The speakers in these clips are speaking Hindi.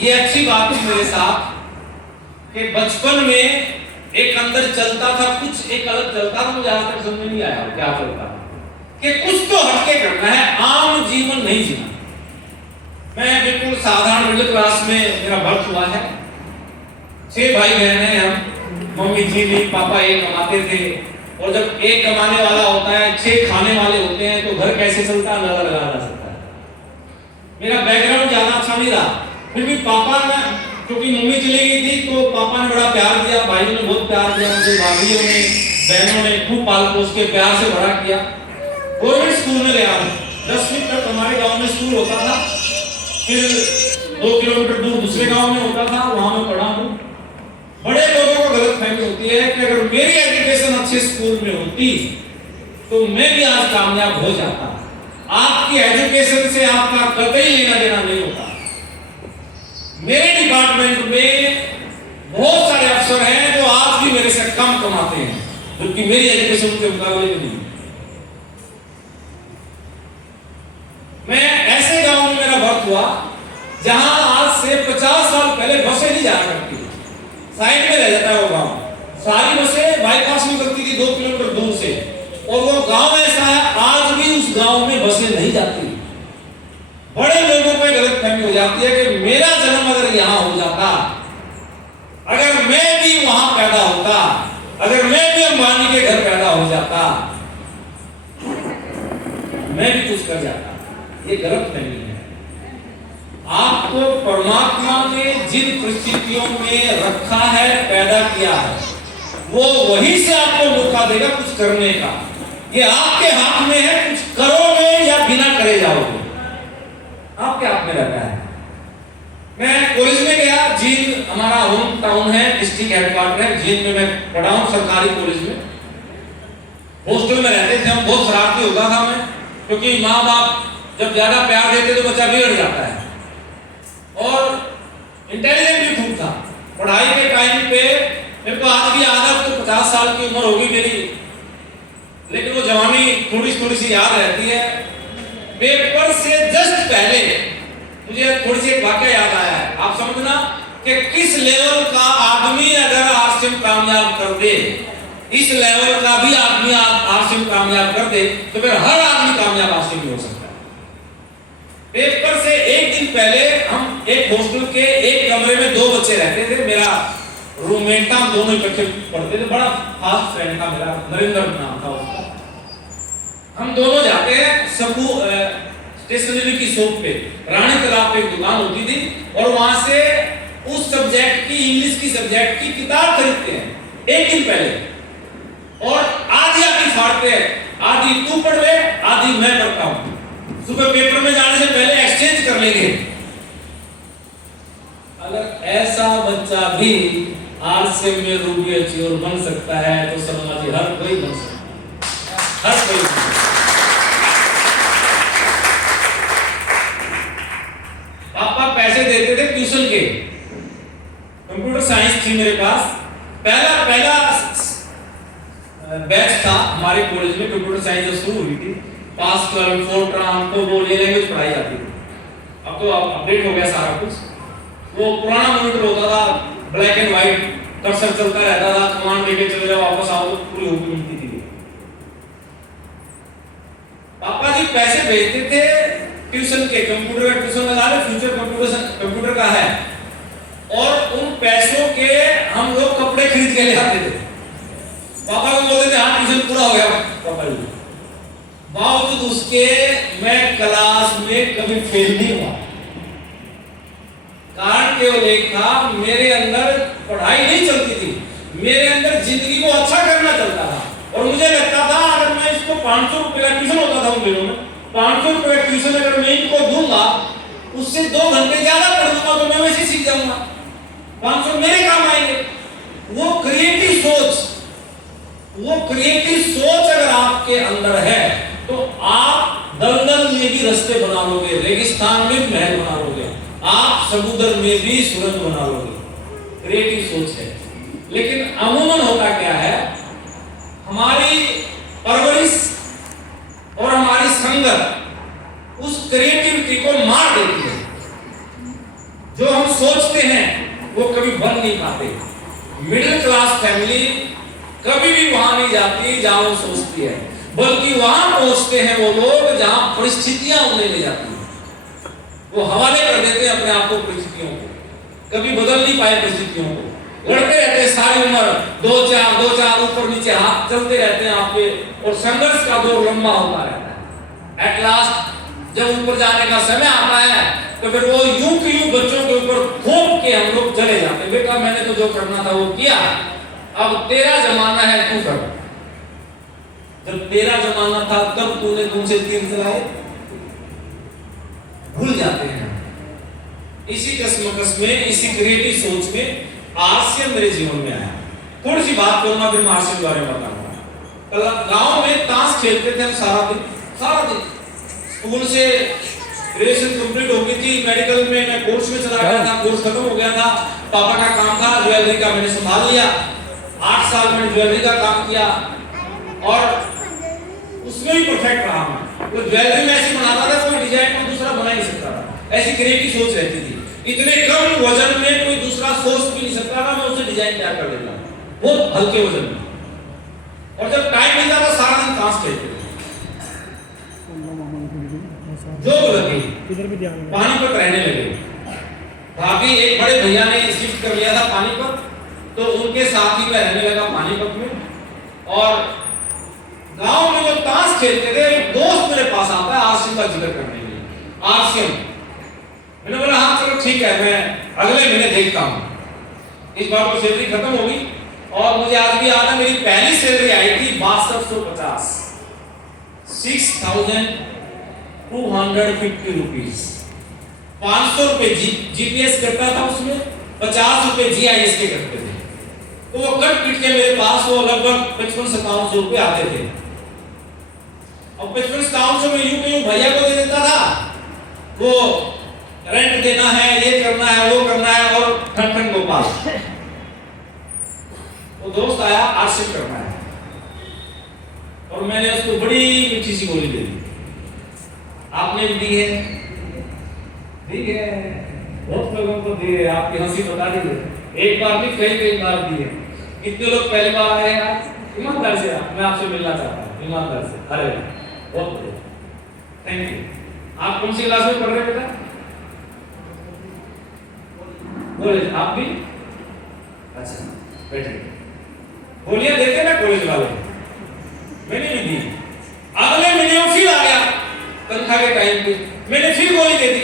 ये अच्छी बात है मेरे साथ कि बचपन में एक अंदर चलता था, कुछ एक अलग चलता था, मुझे आज तक समझ नहीं आया क्या चलता था, कि कुछ तो हटके करना है, आम जीवन नहीं जीना। मैं बिल्कुल साधारण मिडिल क्लास में मेरा बर्थ हुआ है। 6 भाई बहन हैं हम, मम्मी जी भी, पापा एक कमाते थे, और जब एक कमाने वाला होता है, 6 खाने वाले होते हैं, तो घर कैसे चलता है अंदाजा लगाया जा सकता है। मेरा बैकग्राउंड ज्यादा अच्छा नहीं रहा, फिर भी पापा ने, क्योंकि मम्मी चली गई थी तो पापा ने बड़ा प्यार दिया, भाइयों ने बहुत प्यार दिया, मुझे भाइयों ने, बहनों ने खूब पाल पोस के प्यार से बड़ा किया। गवर्नमेंट स्कूल में गया, 10वीं तक हमारे गांव में स्कूल होता था, फिर 2 किलोमीटर दूर दूसरे गांव में होता था, वहां में पढ़ा हूं। बड़े लोगों को गलतफहमी होती है कि अगर मेरी एजुकेशन अच्छे स्कूल में होती तो मैं भी आज कामयाब हो जाता। आपकी एजुकेशन से आपका कतई लेना देना नहीं होता। मेरे डिपार्टमेंट में बहुत सारे अफसर हैं जो आज भी मेरे से कम कमाते हैं, क्योंकि मेरी एजुकेशन के मुकाबले में नहीं। मैं ऐसे गांव में मेरा बर्थ हुआ जहां आज से 50 साल पहले बसें नहीं जाया करती, साइड में रह जाता है वो गांव। सारी बसें बाईपास में करती थी 2 किलोमीटर दूर से, और वो गांव ऐसा है आज भी उस गांव में बसें नहीं जाती। बड़े लोगों को गलतफहमी हो जाती है कि मेरा जन्म अगर यहां हो जाता, अगर मैं भी वहां पैदा होता, अगर मैं भी अंबानी के घर पैदा हो जाता, मैं भी कुछ कर जाता। ये गलतफहमी है। आपको परमात्मा ने जिन परिस्थितियों में रखा है, पैदा किया है, वो वहीं से आपको मौका देगा कुछ करने का। ये आपके हाथ में है, कुछ करोगे या बिना करे जाओगे, आपके हाथ में रहता है। मैं कॉलेज में गया, जींद हमारा होम टाउन है, डिस्ट्रिक्ट हेडक्वार्टर है, जींद में मैं पढ़ा हूं सरकारी कॉलेज में। हॉस्टल में रहते थे हम, बहुत शरारती होता था मैं, क्योंकि माँ बाप जब ज्यादा प्यार देते तो बच्चा बिगड़ जाता है, और इंटेलिजेंट भी खूब था। पढ़ाई के टाइम पे मेरे को आज भी याद है, तो 50 साल की उम्र होगी मेरी, लेकिन वो जवानी थोड़ी सी याद रहती है। पेपर से जस्ट पहले मुझे थोड़ी सी एक वाकया याद आया है। आप समझना कि किस लेवल का आदमी अगर आसिम कामयाब कर दे, इस लेवल का भी आदमी आसिम कामयाब कर दे, तो फिर हर आदमी कामयाब आसिम हो सकता है। पेपर से एक दिन पहले हम एक हॉस्टल के एक कमरे में 2 बच्चे रहते थे, मेरा रूममेट था, हम दोनों इकट्ठे पढ़ते थे, बड़ा खास फ्रेंड था मेरा, नरेंद्र नाम था उसका। हम दोनों जाते हैं सबू स्टेशनरी की शॉप पे, रानी तालाब पे एक दुकान होती थी, और वहां से उस सब्जेक्ट की, इंग्लिश की सब्जेक्ट की किताब खरीदते हैं एक दिन पहले, और आधी फाड़ते हैं, आधी तू पढ़ ले, आधी मैं पढ़ता हूं। सुबह पेपर में जाने से पहले एक्सचेंज कर लेंगे। अगर ऐसा बच्चा भी आरसीएम में रूबी अचीवर बन सकता है, तो समझिए हर कोई बन सकता है, हर कोई। पापा पैसे देते थे ट्यूशन के, कंप्यूटर साइंस थी मेरे पास, पहला बैच था हमारे कॉलेज में, कंप्यूटर साइंस जब शुरू हुई थी, पास टर्म, फोरट्रान, तो वो ये लैंग्वेज पढ़ाई जाती थी। अब तो अपडेट हो गया सारा कुछ। वो पुराना मॉनिटर होता था, ब्लैक एंड व्हाइट, कर्सर चलता रहता था, कमांड देके चले जाओ, वापस आओ, तो पूरी होती मिलती थी। पापा जी पैसे भेजते थे ट्यूशन के, कंप्यूटर का ट्यूशन लगा ले, फ्यूचर कंप्यूटर का है, और उन पैसों के हम लोग कपड़े खरीद के ले आते थे। पापा को बोलते थे हाँ ट्यूशन पूरा हो गया पापा जी। बावजूद उसके मैं क्लास में कभी फेल नहीं हुआ। कारण केवल एक था, मेरे अंदर पढ़ाई नहीं चलती थी, मेरे अंदर जिंदगी को अच्छा करना चलता था। और मुझे लगता था अगर मैं इसको 500 रुपए का ट्यूशन होता था उन दिनों में, 500 रुपए का ट्यूशन अगर मैं इनको दूंगा, उससे 2 घंटे ज्यादा पढ़ लूंगा तो मैं वैसे सीख जाऊंगा, 500 मेरे काम आएंगे। वो क्रिएटिव सोच अगर आपके अंदर है तो आप दलदल में भी रास्ते बना लोगे, रेगिस्तान में भी महल बना लोगे, आप समुद्र में भी सूरज बना लोगे। क्रिएटिव सोच है। लेकिन अमूमन होता क्या है, हमारी परवरिश और हमारी संगत उस क्रिएटिविटी को मार देती है। जो हम सोचते हैं वो कभी बन नहीं पाते। मिडिल क्लास फैमिली कभी भी वहां नहीं जाती जहां वो सोचती है, बल्कि वहां पहुंचते हैं वो लोग जहां परिस्थितियां उन्हें ले जाती हैं। वो हवाले कर देते हैं अपने आप को परिस्थितियों को, कभी बदल नहीं पाए परिस्थितियों को, लड़ते रहते हैं सारी उम्र, दो चार ऊपर नीचे हाथ चलते रहते हैं आप पे, और संघर्ष का दौर लंबा होता रहता है। एट लास्ट जब ऊपर जाने का समय आता है तो फिर वो यूं कि यूं बच्चों के ऊपर थोप के हम लोग चले जाते हैं, बेटा मैंने तो जो करना था वो किया, अब तेरा जमाना है तू कर। जब तेरा जमाना था तब तूने तुमसे तीर चलाए, भूल जाते हैं। इसी कसमकस में, इसी क्रिएटिव सोच में आरसीएम मेरे जीवन में आया। थोड़ी सी बात करूंगा फिर मैं आरसीएम के बारे में बताऊंगा। गांव में ताश खेलते थे हम सारा दिन। स्कूल से ग्रेजुएशन कंप्लीट हो गई थी, मेडिकल में मैं कोर्स में चला गया था, कोर्स खत्म हो गया था। पापा का काम था ज्वेलरी का, मैंने संभाल लिया। 8 साल मैंने ज्वेलरी का काम किया और उसमें भी परफेक्ट रहा मैं। तो ज्वेलरी में ऐसी बनाता था कोई डिजाइन में दूसरा बना नहीं सकता था, ऐसी क्रिएटिव सोच रहती थी। इतने कम वजन में कोई दूसरा सोच भी नहीं सकता था, मैं उसे डिजाइन तैयार कर देता बहुत हल्के वजन में। और जब टाइम मिलता था सारा दिन ताश खेलते थे। जो लगे पानीपत रहने लगे, बाकी एक बड़े भैया ने शिफ्ट कर लिया था पानीपत, तो उनके साथ ही मैं रहने लगा पानीपत में। और गांव में जो ताश खेलते थे, एक दोस्त मेरे पास आता है आरसीएम का जिक्र करने के लिए। आरसीएम, मैंने बोला हाँ चलो ठीक है, मैं अगले महीने देखता हूँ। इस बार तो सैलरी खत्म हो गई और मुझे आज भी याद है मेरी पहली सैलरी आई थी 6250, 6250 रुपीज। 500 रुपए जीपीएस करता था उसमें, 50 रुपए जीआईएस के करते थे। तो वो कट पिट के मेरे पास वो लगभग 55-5700 रुपए आते थे। और 55-5700 में यूं भैया को दे देता था, वो रेंट देना है, ये करना है, वो करना है, और ठन गोपाल वो दोस्त आया आरसीएम करना है, और मैंने उसको बड़ी मीठी सी गोली दे दी। आपने भी दी है, बहुत लोगों को दी है, आपकी हंसी बता दी है। एक बार नहीं कई बार दी है। कितने लोग पहली बार आए यार, ईमानदार से मैं आपसे मिलना चाहता हूँ, ईमानदार से। अरे बहुत बढ़िया, थैंक यू। आप कौन सी क्लास में पढ़ रहे बेटा? कॉलेज? आप भी? अच्छा बैठे, गोलियां देते ना कॉलेज वाले, मैंने भी दी। अगले महीने फिर आ गया तनख्वाह के टाइम पे, मैंने फिर गोली दे दी,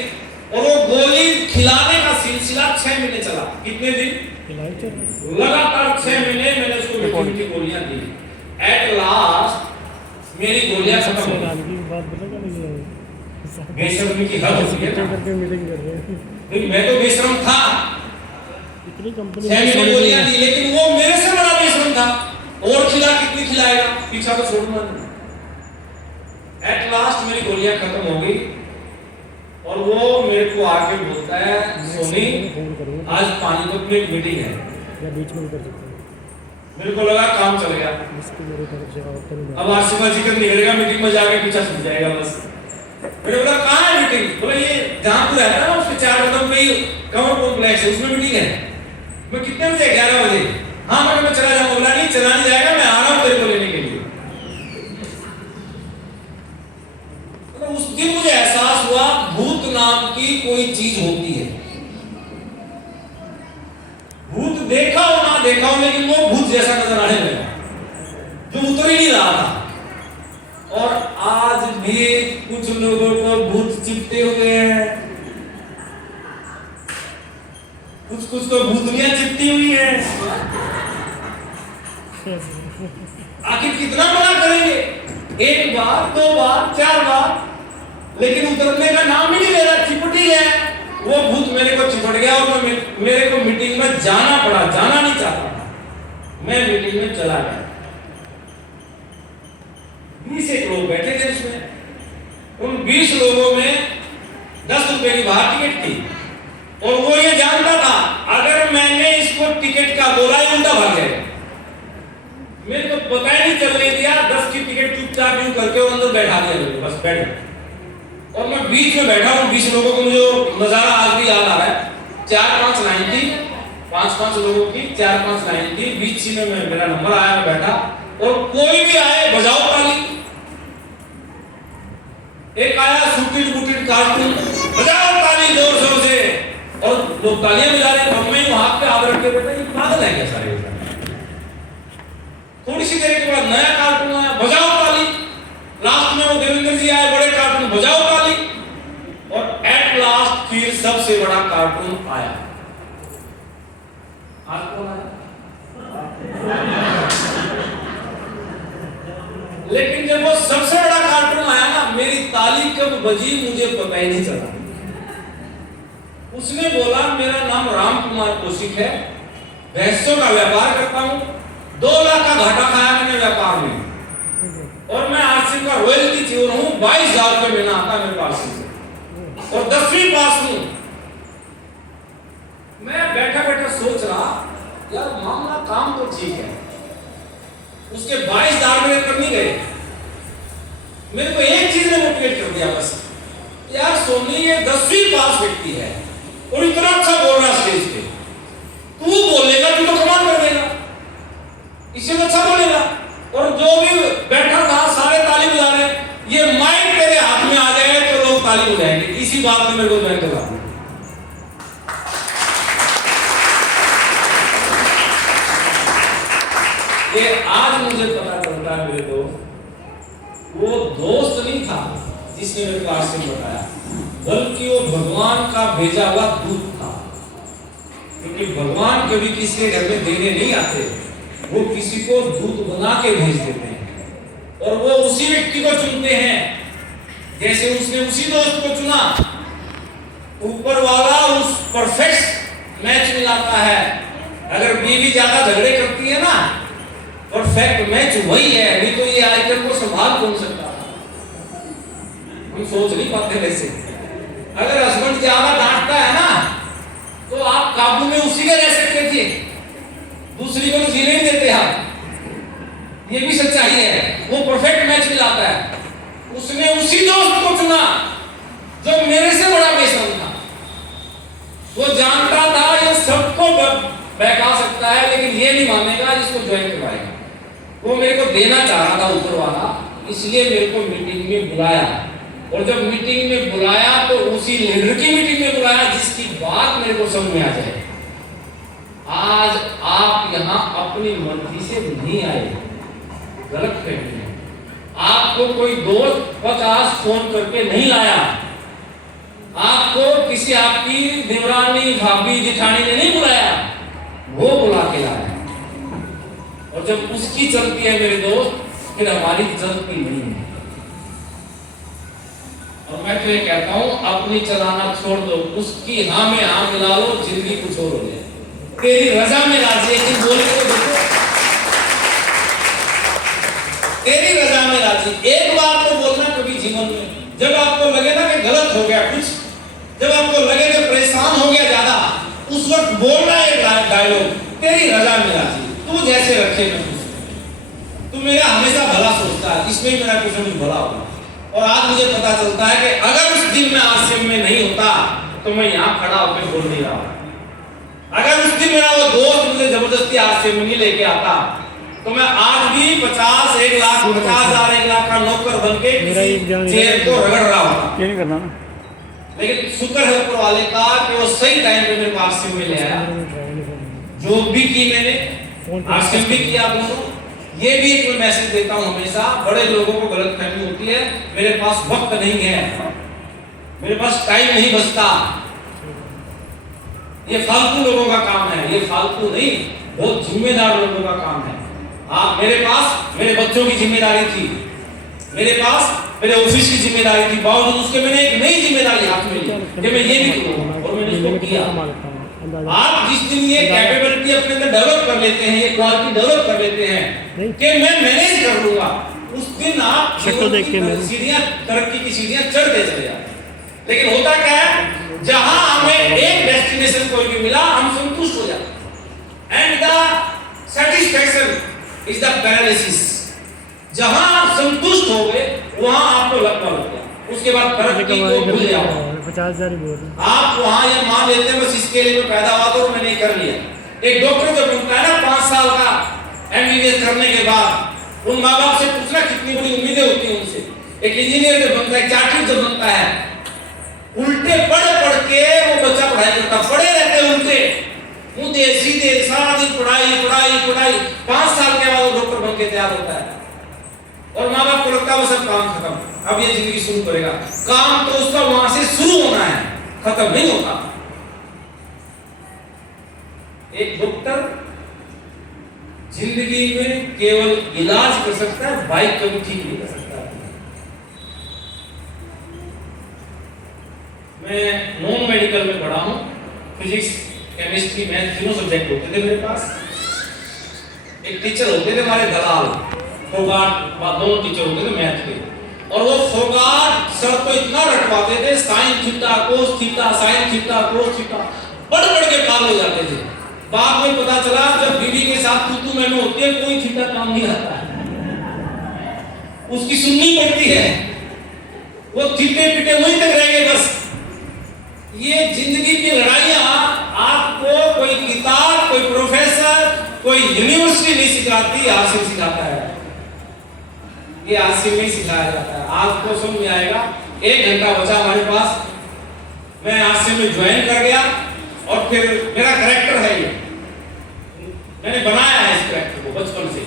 और वो गोली खिलाने का सिलसिला 6 महीने चला। कितने दिन? लगातार 6 महीने मैंने उसको मीठी मीठी गोलियां दी। एट लास्ट मेरी गोलियां खत्म हो गई। बेशर्मी की हद होती है ना, मैं तो बेशर्म था, 6 महीने गोलियां दी, लेकिन वो मेरे से बड़ा बेशर्म था। और कितनी खिलाएगा, पीछा तो छोड़ूंगा नहीं। एट लास्ट मेरी गोलियां खत्म हो गई और वो मेरे को आके बोलता है, सोनी आज पानीपत में एक मीटिंग है। बीच में कर सकते हैं। मेरे को लगा काम चल गया, अब आरसीएम का जिक्र निकलेगा, मीटिंग में जाके पीछा छूट जाएगा बस। मैंने बोला कहाँ है मीटिंग? बोला ये जहाँ तू रहता है ना उसके 4 कदम पे कवर कॉम्प्लेक्स है, उसमें मीटिंग है। मैं कितने बजे? 11 बजे। हाँ मैं चला जाऊंगा। बोला नहीं चला नहीं जाएगा, मैं आ रहा हूँ तेरे को लेने के लिए। तो उस दिन मुझे एहसास हुआ भूत नाम की कोई चीज होती है। भूत देखा हो ना देखा हो, लेकिन वो भूत जैसा नजर आने लगा जो उतर ही नहीं रहा था। और आज भी कुछ लोगों को भूत चिपटे हुए हैं, कुछ तो भूतनियां चिपटी हुई है। आखिर कितना मना करेंगे? 1 बार 2 बार 4 बार, लेकिन उतरने का नाम ही नहीं ले रहा, चिपट ही गया। वो भूत मेरे को चिपट गया और मेरे को मीटिंग में जाना पड़ा, जाना नहीं चाहता था, मैं मीटिंग में चला गया। 20 लोग बैठे थे उसमें, उन 20 लोगों में 10 रुपए की बाहर टिकट थी, और वो ये जानता था अगर मैंने इसको टिकट का बोला ही उल्टा भाग जाएगा। मेरे को पता ही नहीं चलने दिया, 10 की टिकट चुपचाप यूं करके और अंदर बैठा दिया मेरे, बस बैठ। और मैं बीच में बैठा हूँ 20 लोगों को, मुझे नजारा आज भी याद आ रहा है। 4-5 लाइन थी, 5-5 लोगों की 4-5 लाइन थी। बीच में मेरा नंबर आया, मैं बैठा और कोई भी आए बजाओ ताली। एक आया सुटिट बुटिट कार्टून, बजाओ ताली जोर जोर से, और लोग तालियां बजा रहे हैं। मैं वहां पे हाथ रख के बैठा, ये पागल है क्या सारे? थोड़ी सी देर के बाद नया कार्टून आया, बजाओ ताली। लास्ट में वो देवेंद्र जी आए, बड़े कार्टून, बजाओ ताली। और एट लास्ट फिर सबसे बड़ा कार्टून आया। आज कौन आया? लेकिन जब वो सबसे बड़ा कार्टून आया ना, मेरी ताली कब बजी मुझे पता ही नहीं चला। उसने बोला मेरा नाम राम कुमार कौशिक है, भैंसों का व्यापार करता हूं, 2 लाख का घाटा खाया मैंने व्यापार में, और मैं आरसीएम का रॉयल्टी चोर हूं। 22,000 रुपये महीना आता मेरे पास से, और 10वीं पास हूं। मैं बैठा बैठा सोच रहा, यार मामला काम तो ठीक है, उसके 22,000 मेरे कर नहीं गए। मेरे को एक चीज ने मोटिवेट कर दिया बस, यार सोनी ये 10वीं पास व्यक्ति है और इतना अच्छा बोल रहा स्टेज पे, तू बोलेगा तू तो कमाल कर देगा, इससे तो अच्छा बोलेगा। और जो भी बैठा था सारे ताली बजा रहे, ये माइक तेरे हाथ में आ जाए तो लोग ताली बजाएंगे। इसी बात में मेरे को ज्वाइन करा। ये आज मुझे पता चलता है मेरे दोस्त, वो दोस्त नहीं था जिसने मेरे को आज से बताया, बल्कि वो भगवान का भेजा हुआ दूत था। क्योंकि भगवान कभी किसी के घर में देने नहीं आते, वो किसी को दूत बना के भेज देते हैं, और वो उसी व्यक्ति को चुनते हैं। जैसे उसने उसी दोस्त को चुना, ऊपर वाला उस परफेक्ट मैच मिलाता है। अगर बीवी ज्यादा झगड़े करती है ना, परफेक्ट मैच वही है, नहीं तो ये आइटम को संभाल कौन सकता। हम सोच नहीं पाते वैसे। अगर हस्बैंड ज्यादा डांटता है ना, तो आप काबू में उसी के रह सकते थे, दूसरी को जीने नहीं देते आप। ये भी सच्चाई है। वो परफेक्ट मैच मिलाता है। उसने उसी दोस्त को चुना जो मेरे से बड़ा बेशर्म था। वो जानता था ये सबको बहका सकता है, लेकिन ये नहीं मानेगा जिसको ज्वाइन करवाएगा। वो मेरे को देना चाह रहा था ऊपर वाला, इसलिए मेरे को मीटिंग में बुलाया। और जब मीटिंग में बुलाया तो उसी लीडर की मीटिंग में बुलाया जिसकी बात मेरे को समझ में आ जाए। आज आप यहाँ अपनी मर्जी से नहीं आए, गलत फहमी है। आपको कोई दोस्त 50 फोन करके नहीं लाया, आपको किसी आपकी देवरानी भाभी जिठानी ने नहीं बुलाया, वो बुला के लाया। और जब उसकी चलती है मेरे दोस्त, फिर हमारी चलती नहीं है। और मैं तो ये कहता हूं, अपनी चलाना छोड़ दो, उसकी हाँ में हाँ मिला लो, जिंदगी कुछ और हो जाए। तेरी रजा में राजी है, कि बोल के देखो, तेरी रजा में राजी। एक बार तो बोलना कभी जीवन में, जब आपको लगे ना कि गलत हो गया कुछ, जब आपको लगे कि परेशान हो गया ज्यादा, उस वक्त बोलना एक डायलॉग, तेरी रजा में राजी, तू जैसे रखे मैं तू मेरा हमेशा भला सोचता है, इसमें मेरा कुछ न कुछ भला होगा। और आज मुझे पता चलता है कि अगर उस दिन मैं आरसीएम में नहीं होता तो मैं यहाँ खड़ा होकर बोल नहीं रहा। अगर उस दिन मेरा वो दोस्त मुझे जबरदस्ती आरसीएम में नहीं लेके आता, तो मैं आज भी 50, 1 लाख, 50,000, 1 लाख का नौकर बन के चेयर को रगड़ रहा होता। ये नहीं करना ना। लेकिन शुक्र है ऊपर वाले का कि वो सही टाइम पे मेरे को आरसीएम में ले आया। जो भी की मैंने, आरसीएम भी किया दोनों। ये भी एक मैं मैसेज देता हूं हमेशा, बड़े लोगों को गलतफहमी होती है, मेरे पास वक्त नहीं है, मेरे पास टाइम नहीं बचता, ये फालतू लोगों का काम है। ये फालतू नहीं, बहुत जिम्मेदार लोगों का काम है। हाँ, मेरे पास मेरे बच्चों की जिम्मेदारी थी, मेरे पास मेरे ऑफिस की जिम्मेदारी थी, बावजूद उसके मैंने एक नई जिम्मेदारी हाथ में ली कि मैं ये भी करूंगा, और मैंने इसको किया। आप जिस दिन ये कैपेबिलिटी अपने अंदर डेवलप कर लेते हैं, ये क्वालिटी डेवलप कर लेते हैं कि मैं मैनेज कर लूंगा, उस दिन आप सीढ़ियां, तरक्की की सीढ़ियां चढ़ते चले जाते हैं। लेकिन होता क्या है, जहां हमें एक डेस्टिनेशन कोई भी मिला, हम संतुष्ट हो जाते हैं। And the satisfaction is the paralysis. जहां आप संतुष्ट हो गए, वहां आपको लगता लग गया, उसके बाद तरक्की को भूल जाओ। 50,000 ही बोल रहे हैं। आप वहां ये मान लेते हैं बस इसके लिए मैं पैदा हुआ तो मैंने कर लिया। एक डॉक्टर जब बनता है ना 5 साल का एमबीबीएस करने के बाद, उन माँ बाप से पूछना कितनी बड़ी उम्मीदें होती हैं उनसे। एक इंजीनियर जब बनता है, चार्टेड जब बनता है, उल्टे पढ़ पढ़ के वो बच्चा पढ़ाई करता, पढ़े रहते उल्टे मुद्दे सीधे सारा दिन पढ़ाई पढ़ाई पढ़ाई। 5 साल के बाद वो डॉक्टर बन के तैयार होता है और माँ बाप को लगता है वो सब काम खत्म, अब ये जिंदगी शुरू करेगा। काम तो उसका वहां से शुरू होना है, खत्म नहीं होता। एक डॉक्टर जिंदगी में केवल इलाज कर सकता है, बाइक कभी ठीक नहीं कर सकता। मैं नॉन मेडिकल में पढ़ा हूं, फिजिक्स केमिस्ट्री मैथ तीनों सब्जेक्ट होते थे मेरे पास। एक टीचर होते थे हमारे दलाल, फोगाट, दोनों टीचर होते थे मैथ के, और वो फोगाट सर को इतना रटवाते थे, sine theta cos theta sine theta cos theta, पढ़ पढ़ के पागल हो जाते थे। बाद में पता चला जब बीवी के साथ तू मैनू होती है कोई थीटा काम नहीं आता है, उसकी सुननी पड़ती है, वो थीटे पीटे वहीं तक रहेंगे बस। ये जिंदगी की लड़ाइयां आपको कोई किताब, कोई प्रोफेसर, कोई यूनिवर्सिटी नहीं सिखाती, आसिम सिखाता है। ये आसिम में सिखाया जाता है। आपको समझ में आएगा। 1 घंटा बचा हमारे पास, मैं आसिम में ज्वाइन कर गया और फिर मेरा कैरेक्टर है ये, मैंने बनाया है इस कैरेक्टर को बचपन से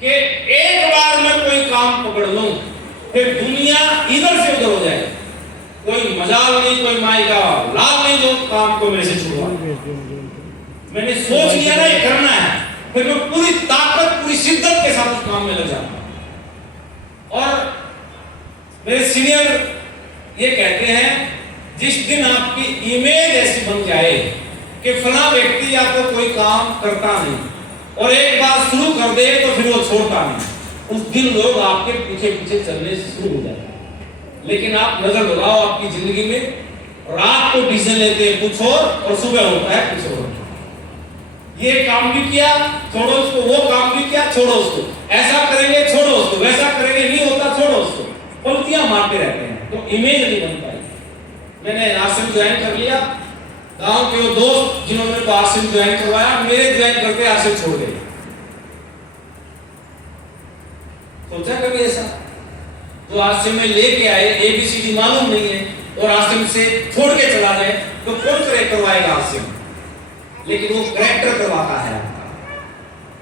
कि एक बार मैं कोई काम पकड़ लूं फिर दुनिया इधर से उधर हो जाए, कोई मजाल नहीं, कोई माई का लाभ नहीं जो काम को मेरे से छुड़वा। मैंने सोच लिया ना ये करना है, फिर मैं पूरी ताकत पूरी शिद्दत के साथ उस काम में लग जाऊंगा। और मेरे सीनियर ये कहते हैं जिस दिन आपकी इमेज ऐसी बन जाए कि फला व्यक्ति या तो कोई काम करता नहीं और एक बार शुरू कर दे तो फिर वो छोड़ता नहीं, उस दिन लोग आपके पीछे पीछे चलने से शुरू हो जाते हैं। लेकिन आप नजर लगाओ आपकी जिंदगी में, रात को डिसीजन लेते हैं कुछ और सुबह होता है कुछ और। ये काम भी किया छोड़ो उसको, वो काम भी किया छोड़ो उसको, ऐसा करेंगे छोड़ो उसको, वैसा करेंगे नहीं होता छोड़ो उसको, पलटियां मारते रहते हैं, तो इमेज नहीं बन पाई। मैंने आश्रम ज्वाइन कर लिया, गांव के वो दोस्त जिन्होंने तो आश्रम ज्वाइन करवाया, मेरे ज्वाइन करके आश्रम छोड़ गए। सोचा कभी ऐसा? तो आश्रम में लेके आए, ABCD मालूम नहीं है और आश्रम से छोड़ के चला जाए तो कौन करवाएगा आश्रम? लेकिन वो कैरेक्टर करवाता है।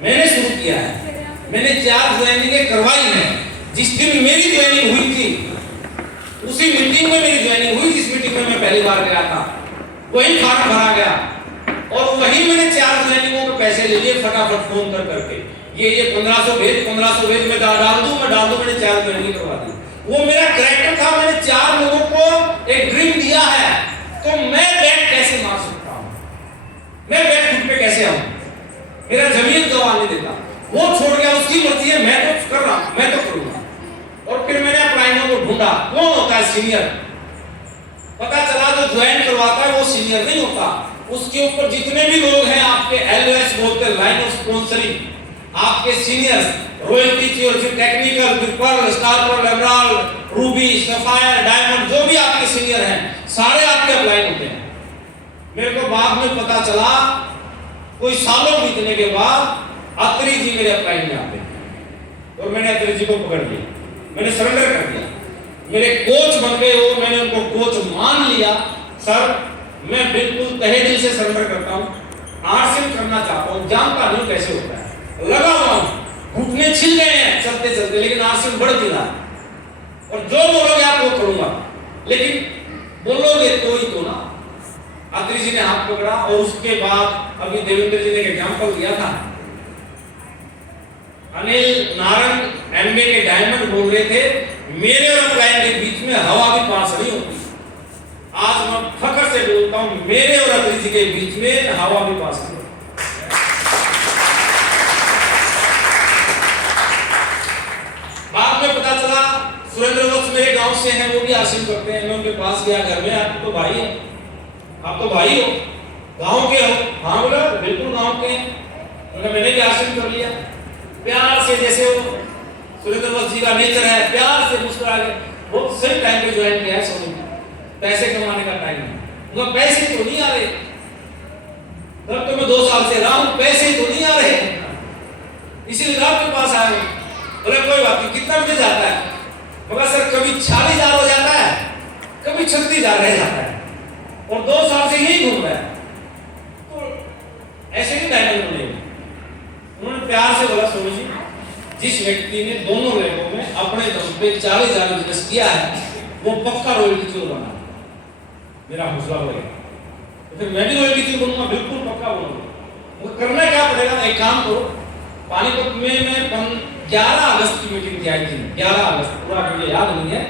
मैंने शुरू किया है, मैंने 4 ज्वाइनिंग करवाई है। जिस दिन मेरी ज्वाइनिंग हुई थी उसी मीटिंग में मेरी ज्वाइनिंग हुई, जिस मीटिंग में मैं पहली बार गया था वही फॉर्म भरा गया और वही मैंने 4 ज्वाइनिंगों के पैसे ले लिए फटाफट फोन कर करके, ये 1500 भेज मैं डाल दूं, मैंने 4 ज्वाइनिंग करवा दी। वो मेरा कैरेक्टर था, मैंने 4 लोगों को एक ड्रीम दिया है, तो मैं बैट कैसे मार सकता हूं, मैं बैट खुद पे कैसे आऊं, मेरा जमीन गवा नहीं देता। वो छोड़ गया, उसकी मर्जी है, मैं तो कर रहा, मैं तो करूंगा। और फिर मैंने अपलाइनों को ढूंढा, कौन होता है सीनियर। पता चला जो ज्वाइन करवाता है वो सीनियर नहीं होता, उसके ऊपर जितने भी लोग हैं आपके LOS बोलते हैं, लाइन ऑफ स्पॉन्सरिंग, आपके सीनियर्स, रॉयल्टी की और फिर टेक्निकल, फिर pearl, star pearl, emerald, ruby, sapphire, diamond, जो भी आपके सीनियर हैं सारे आपके अपलाइन होते हैं। मेरे को बाद में पता चला, कोई सालों बीतने के बाद अत्री जी मेरे अपलाइन में आते हैं और मैंने अत्री जी को पकड़ लिया, मैंने सरेंडर कर दिया। मेरे कोच बन गए वो, मैंने उनको कोच मान लिया। सर मैं बिल्कुल तहे दिल से सरेंडर करता हूँ, आर्ट्स करना चाहता हूँ, जानता नहीं कैसे होता है, लगा हुआ हूँ, घुटने छिल गए हैं चलते चलते, लेकिन आर्ट्स बढ़ दिला और जो बोलोगे आप वो करूंगा, लेकिन बोलोगे तो ही तो ना। अत्री जी ने हाथ पकड़ा और उसके बाद अभी देवेंद्र जी ने एक एग्जाम्पल दिया था, अनिल नारंग MBA के डायमंड बोल रहे थे, मेरे और अपलाइन के बीच में हवा भी पास नहीं होती। आज मैं फख्र से बोलता हूं, मेरे और अत्री जी के बीच में हवा भी पास नहीं होती। बाद में पता चला सुरेंद्र वत्स मेरे गांव से हैं, वो भी आश्रम करते हैं। मैं उनके पास गया, घर में आप तो भाई है, आप तो भाई हो, गांव के हो? हाँ बोला बिल्कुल गांव के हैं। मैंने भी आश्रम कर लिया। प्यार से, जैसे वो सुरेंद्र वत्स जी का नेचर है, प्यार से मुस्कुरा के बहुत सही टाइम पे ज्वाइन किया है सोनी। पैसे कमाने का टाइम है। उनका पैसे तो नहीं आ रहे, तब तो मैं 2 साल से रहा हूं, पैसे तो नहीं आ रहे, इसीलिए आपके पास आया हूं। बोले कोई बात नहीं, कितना बजे जाता है? मगर सर कभी 40,000 हो जाता है, कभी 36,000 रह जाता है, और 2 साल से यही घूम रहा है। तो ऐसे नहीं डायमंड बनेगा। उन्होंने प्यार से बोला, सोनू जी, जिस व्यक्ति ने दोनों रैंकों में अपने दम पे 40,000 बिजनेस किया है, वो पक्का रॉयल्टी चोर बना, मेरा हौसला बढ़ेगा, तो फिर मैं भी रॉयल्टी चोर बनूंगा, बिल्कुल पक्का बनूंगा। वो करना क्या पड़ेगा, एक काम करो, पानीपत में मैं 11 अगस्त की मीटिंग थी, आई थी 11 अगस्त, पूरा मुझे याद नहीं है,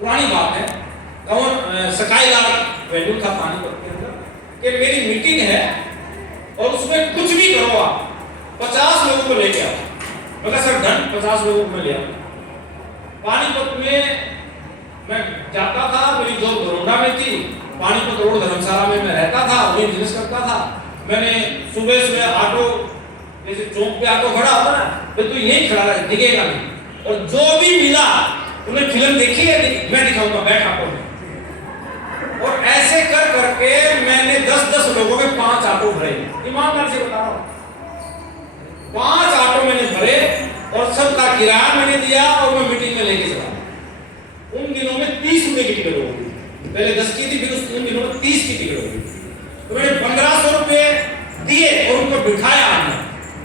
पुरानी बात है। कौन सकाई लाल वेन्यू था पानीपत के अंदर, कि मेरी मीटिंग है और उसमें कुछ भी करो आप, 50 लोगों को लेके आओ। बोला सर डन, 50 लोगों को ले आओ। पानीपत में मैं जाता था, मेरी जॉब बड़ौदा में थी, पानीपत रोड धर्मशाला में मैं रहता था, वहीं बिजनेस करता था। मैंने सुबह सुबह ऑटो, जैसे चौक पे ऑटो खड़ा होता ना, तो यही खड़ा रहे, दिखेगा नहीं, और जो भी मिला उन्हें फिल्म देखी है, मैं दिखाऊंगा, बैठ ऑटो में। और ऐसे कर करके मैंने 10-10 लोगों के 5 ऑटो भरे, ईमानदार से बता रहा हूं, 5 ऑटो मैंने भरे और सबका किराया मैंने दिया, और मैं मीटिंग में लेके चला। उन दिनों में 30 रुपए की टिकट होगी, पहले 10 की थी, फिर उन दिनों में 30 की टिकट होगी। तो मैंने 1500 रुपए दिए और उनको बिठाया हमने,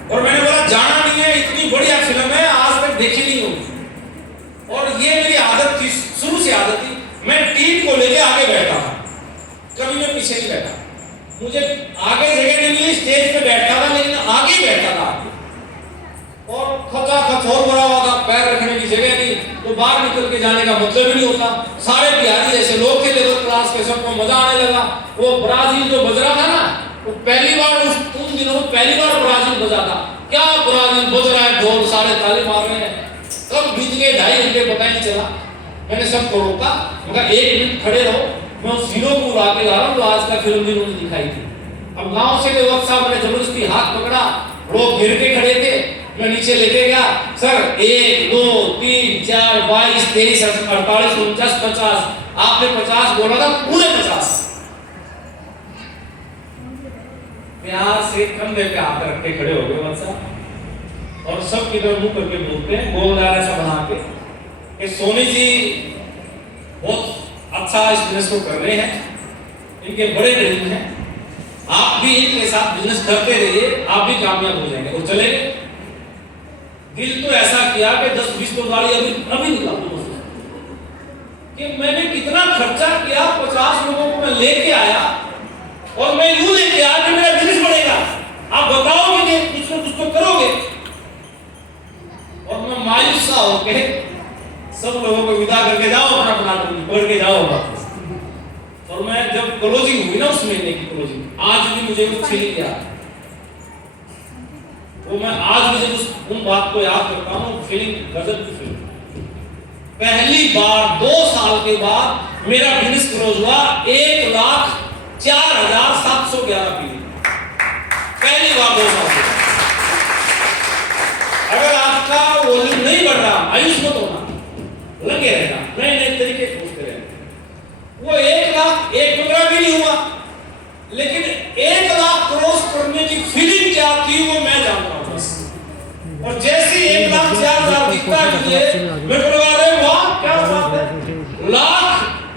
और मैंने बोला जाना नहीं है, इतनी बढ़िया फिल्म है, आज तक देखी नहीं होगी। और ये मेरी आदत थी, शुरू से आदत थी, मैं टीम को लेके आगे बैठा था, कभी मैं पीछे नहीं बैठा। मुझे आगे जगह नहीं मिली, स्टेज पे बैठा था, लेकिन आगे बैठा था, और खचा खचौर भरा हुआ था, पैर रखने की जगह नहीं, तो बाहर निकल के जाने का मतलब ही नहीं होता। सारे बिहारी जैसे लोग थे लेवल क्लास के, सबको मजा आने लगा। वो ब्राजील जो बज रहा था ना, वो पहली बार उन दिनों में पहली बार ब्राजील बजा था। क्या ब्राजील बज रहा है, ढोल, सारे ताली मार रहे हैं, कब बीत गए 2.5 घंटे पता ही नहीं चला। मैंने सबको रोका, मगर 1 मिनट खड़े रहो, मैं उस हीरो को उड़ा के ला रहा हूँ जो आज का फिल्म जिन्होंने दिखाई थी। अब गांव से वक्त साहब ने जबरदस्ती हाथ पकड़ा, लोग गिर के खड़े थे, मैं नीचे लेके गया, सर 1 2 3 4 22 23 48 49 50, आपने 50 बोला था, पूरे 50। प्यार से कंधे पे हाथ रख के खड़े हो गए वक्त साहब, और सब किधर मुंह करके बोलते हैं, गोलदार ऐसा बना के कि सोनी जी बहुत अच्छा इस बिजनेस को कर रहे हैं, इनके बड़े ड्रीम हैं, आप भी इनके साथ बिजनेस करते रहिए, आप भी कामयाब हो जाएंगे। और चले गए। दिल तो ऐसा किया कि 10-20 तो गाड़ी अभी निकाल दो, कि मैंने कितना खर्चा किया, 50 लोगों को मैं लेके आया, और मैं यूं लेके आया कि मेरा बिजनेस बढ़ेगा, आप बताओगे कि कुछ तो करोगे। और मैं मायूस सा होके सब लोगों को विदा करके जाओ, अपना अपना पढ़ के जाओ वापस। और मैं जब क्लोजिंग हुई ना, उस महीने की क्लोजिंग, आज भी मुझे कुछ फील किया, वो मैं आज भी जब उन बात को याद करता हूँ, फीलिंग गजब की फीलिंग। पहली बार 2 साल के बाद मेरा बिजनेस क्लोज हुआ 1,04,711 पीवी, पहली बार 2 साल के। अगर आपका वॉल्यूम नहीं बढ़ रहा, आयुष मत होना, लगे रहना, नए नए तरीके खोजते रहना। वो 1,01,15 भी नहीं हुआ, लेकिन 1,00,000 क्रॉस करने की फीलिंग क्या थी वो मैं जानता हूं बस। और जैसे 1,04,000 दिखता है मुझे, मैं बोलूंगा अरे वाह क्या बात है,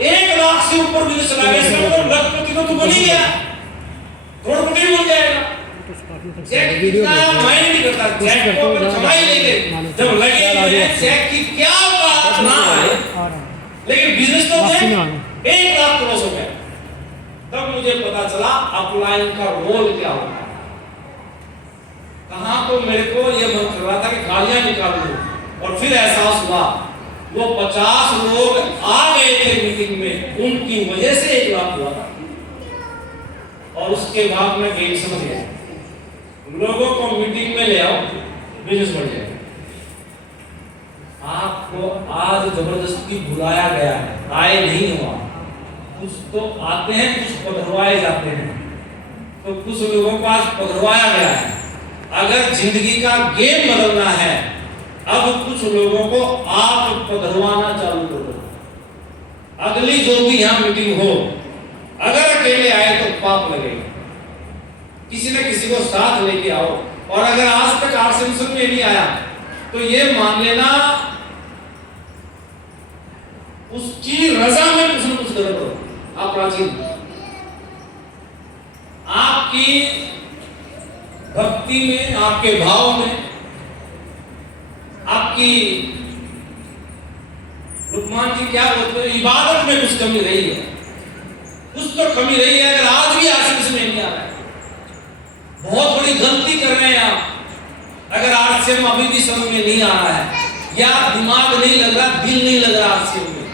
1,00,000 से ऊपर मुझे चला गया, इसका मतलब लखपति तो बन ही गया, करोड़पति बन जाएगा। चेक कितना मायने नहीं करता, चेक को अपन कमाई लेंगे, जब लगे मुझे चेक की क्या बात ना आए, लेकिन बिजनेस तो 1,00,000 क्रॉस हो गया। तब मुझे पता चला अपलाइन का रोल क्या होता है। कहां तो मेरे को ये मन कर रहा था कि गालियां निकाल लूं, और फिर एहसास हुआ वो 50 लोग आ गए थे मीटिंग में, उनकी वजह से 1,00,000 हुआ था। और उसके बाद मैं गेम समझ गया, लोगों को मीटिंग में ले आओ, बिजनेस बढ़ जाएगा। आपको आज जबरदस्ती बुलाया गया है, आए नहीं हुआ, कुछ तो आते हैं, कुछ पधरवाए जाते हैं, तो कुछ लोगों को आज पधरवाया गया है। अगर जिंदगी का गेम बदलना है, अब कुछ लोगों को आप पधरवाना चालू करो। अगली जो भी यहाँ मीटिंग हो, अगर अकेले आए तो पाप लगेगा। किसी न किसी को साथ लेके आओ। और अगर आज तक आरसीएम में नहीं आया तो ये मान लेना उसकी रजा में कुछ न कुछ गड़बड़ हो। आप प्राचीन आपकी भक्ति में, आपके भाव में, आपकी लुकमान जी क्या बोलते हैं, इबादत में कुछ कमी रही है, कुछ तो कमी रही है। अगर आज भी आरसीएम में नहीं आ रहा है, बहुत बड़ी गलती कर रहे हैं आप। अगर आरसीएम अभी भी समझ में नहीं आ रहा है, या दिमाग नहीं लग रहा, दिल नहीं लग रहा आरसीएम में।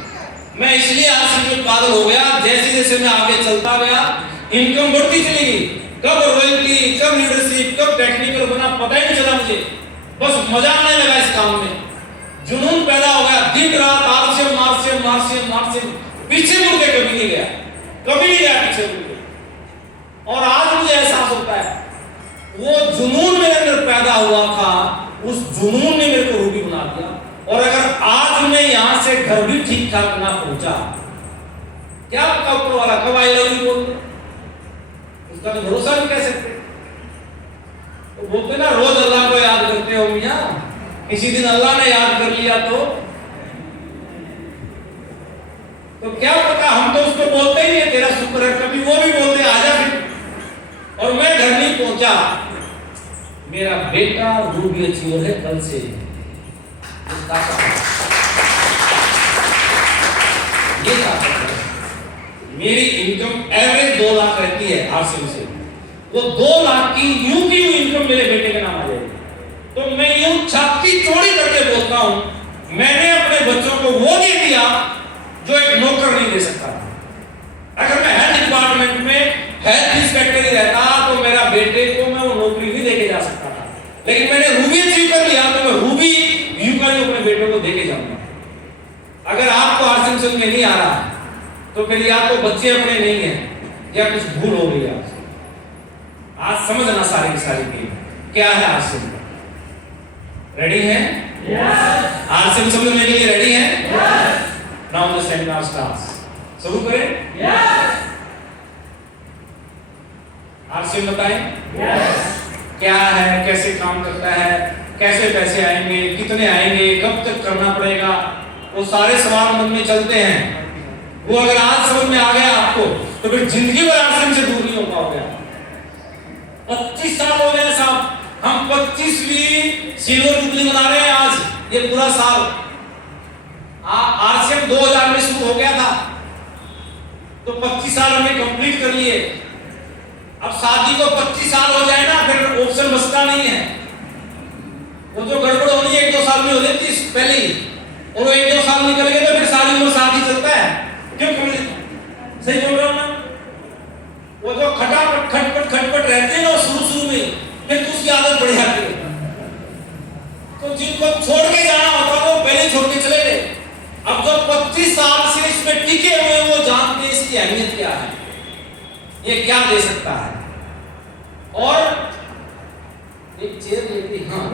मैं इसलिए आरसीएम में पागल हो गया, जैसे जैसे मैं आगे चलता गया इनकम बढ़ती चली गई। कब रॉयल्टी, कब लीडरशिप, कब टेक्निकल बना पता ही नहीं चला मुझे। बस मजा आने लगा इस काम में, जुनून पैदा हो गया। दिन रात आरसीएम मारसीएम मारसीएम मारसीएम, पीछे मुड़ के कभी नहीं गया, कभी नहीं गया पीछे मुड़ के। और आज मुझे एहसास होता है वो जुनून मेरे अंदर पैदा हुआ था, उस जुनून ने मेरे को रूबी बना दिया। और अगर आज मैं यहां से घर भी ठीक ठाक ना पहुंचा, क्या पता ऊपर वाला कब आई लव यू बोल दे, उसका तो भरोसा नहीं कह सकते। तो बोलते ना रोज अल्लाह को याद करते हो मियां, किसी दिन अल्लाह ने याद कर लिया तो क्या पता। हम तो उसको बोलते ही नहीं तेरा शुक्र है, कभी वो भी बोलते आजा फिर। और मैं घर नहीं पहुंचा, मेरा बेटा रूबी अचीवर है कल से। ये मेरी इनकम एवरेज 2 लाख रहती है आरसीएम से, वो 2 लाख की यूं की यूं इनकम मेरे बेटे के नाम आ जाएगी। तो मैं यूं छाती चौड़ी करके बोलता हूं, मैंने अपने बच्चों को वो दे दिया जो एक नौकर नहीं दे सकता। अगर मैं हेल्थ डिपार्टमेंट में हेल्थ इंस्पेक्टर रहता तो मेरा बेटे को मैं वो नौकरी भी देके जा सकता था, लेकिन मैंने रूबी अचीव कर लिया तो मैं रूबी यूं का अपने बेटे को देके जाऊंगा। अगर आपको आरसीएम समझ में नहीं आ रहा तो फिर या तो बच्चे अपने नहीं है या कुछ भूल हो गई आपसे। आज समझना सारी की सारी गेम क्या है। आरसीएम रेडी है? यस। आरसीएम समझने के लिए रेडी है? Yes. Now the seminar starts. शुरू करें? यस। आरसीएम बताएं? यस। क्या है, कैसे काम करता है, कैसे पैसे आएंगे, कितने आएंगे, कब तक करना पड़ेगा, वो सारे सवाल मन में चलते हैं। वो अगर आज समझ में आ गया आपको तो फिर जिंदगी भर आरसीएम से दूर नहीं हो पाओगे। 25 साल हो गए साहब, हम 25वीं सिल्वर जुबली मना रहे हैं आज। ये पूरा साल आरसीएम 2000 में शुरू हो गया था, तो 25 साल हमने कंप्लीट कर लिए। अब शादी को 25 साल हो जाए ना, फिर ऑप्शन बचता नहीं है। वो जो गड़बड़ होनी है 1-2 साल में हो जाती है पहले ही, और वो 1-2 साल निकल गए तो फिर सारी उम्र साथ ही चलता है। क्यों? सही बोल रहा हूं ना? वो जो खटापट खटपट रहते हैं ना शुरू में, फिर तो उसकी आदत बढ़ जाती है। तो जिनको छोड़ के जाना होता है वो पहले छोड़ के चले गए। अब जो 25 साल से इसमें टिके हुए वो जानते हैं इसकी अहमियत क्या है, ये क्या दे सकता है। और एक चेयर लेती, हाँ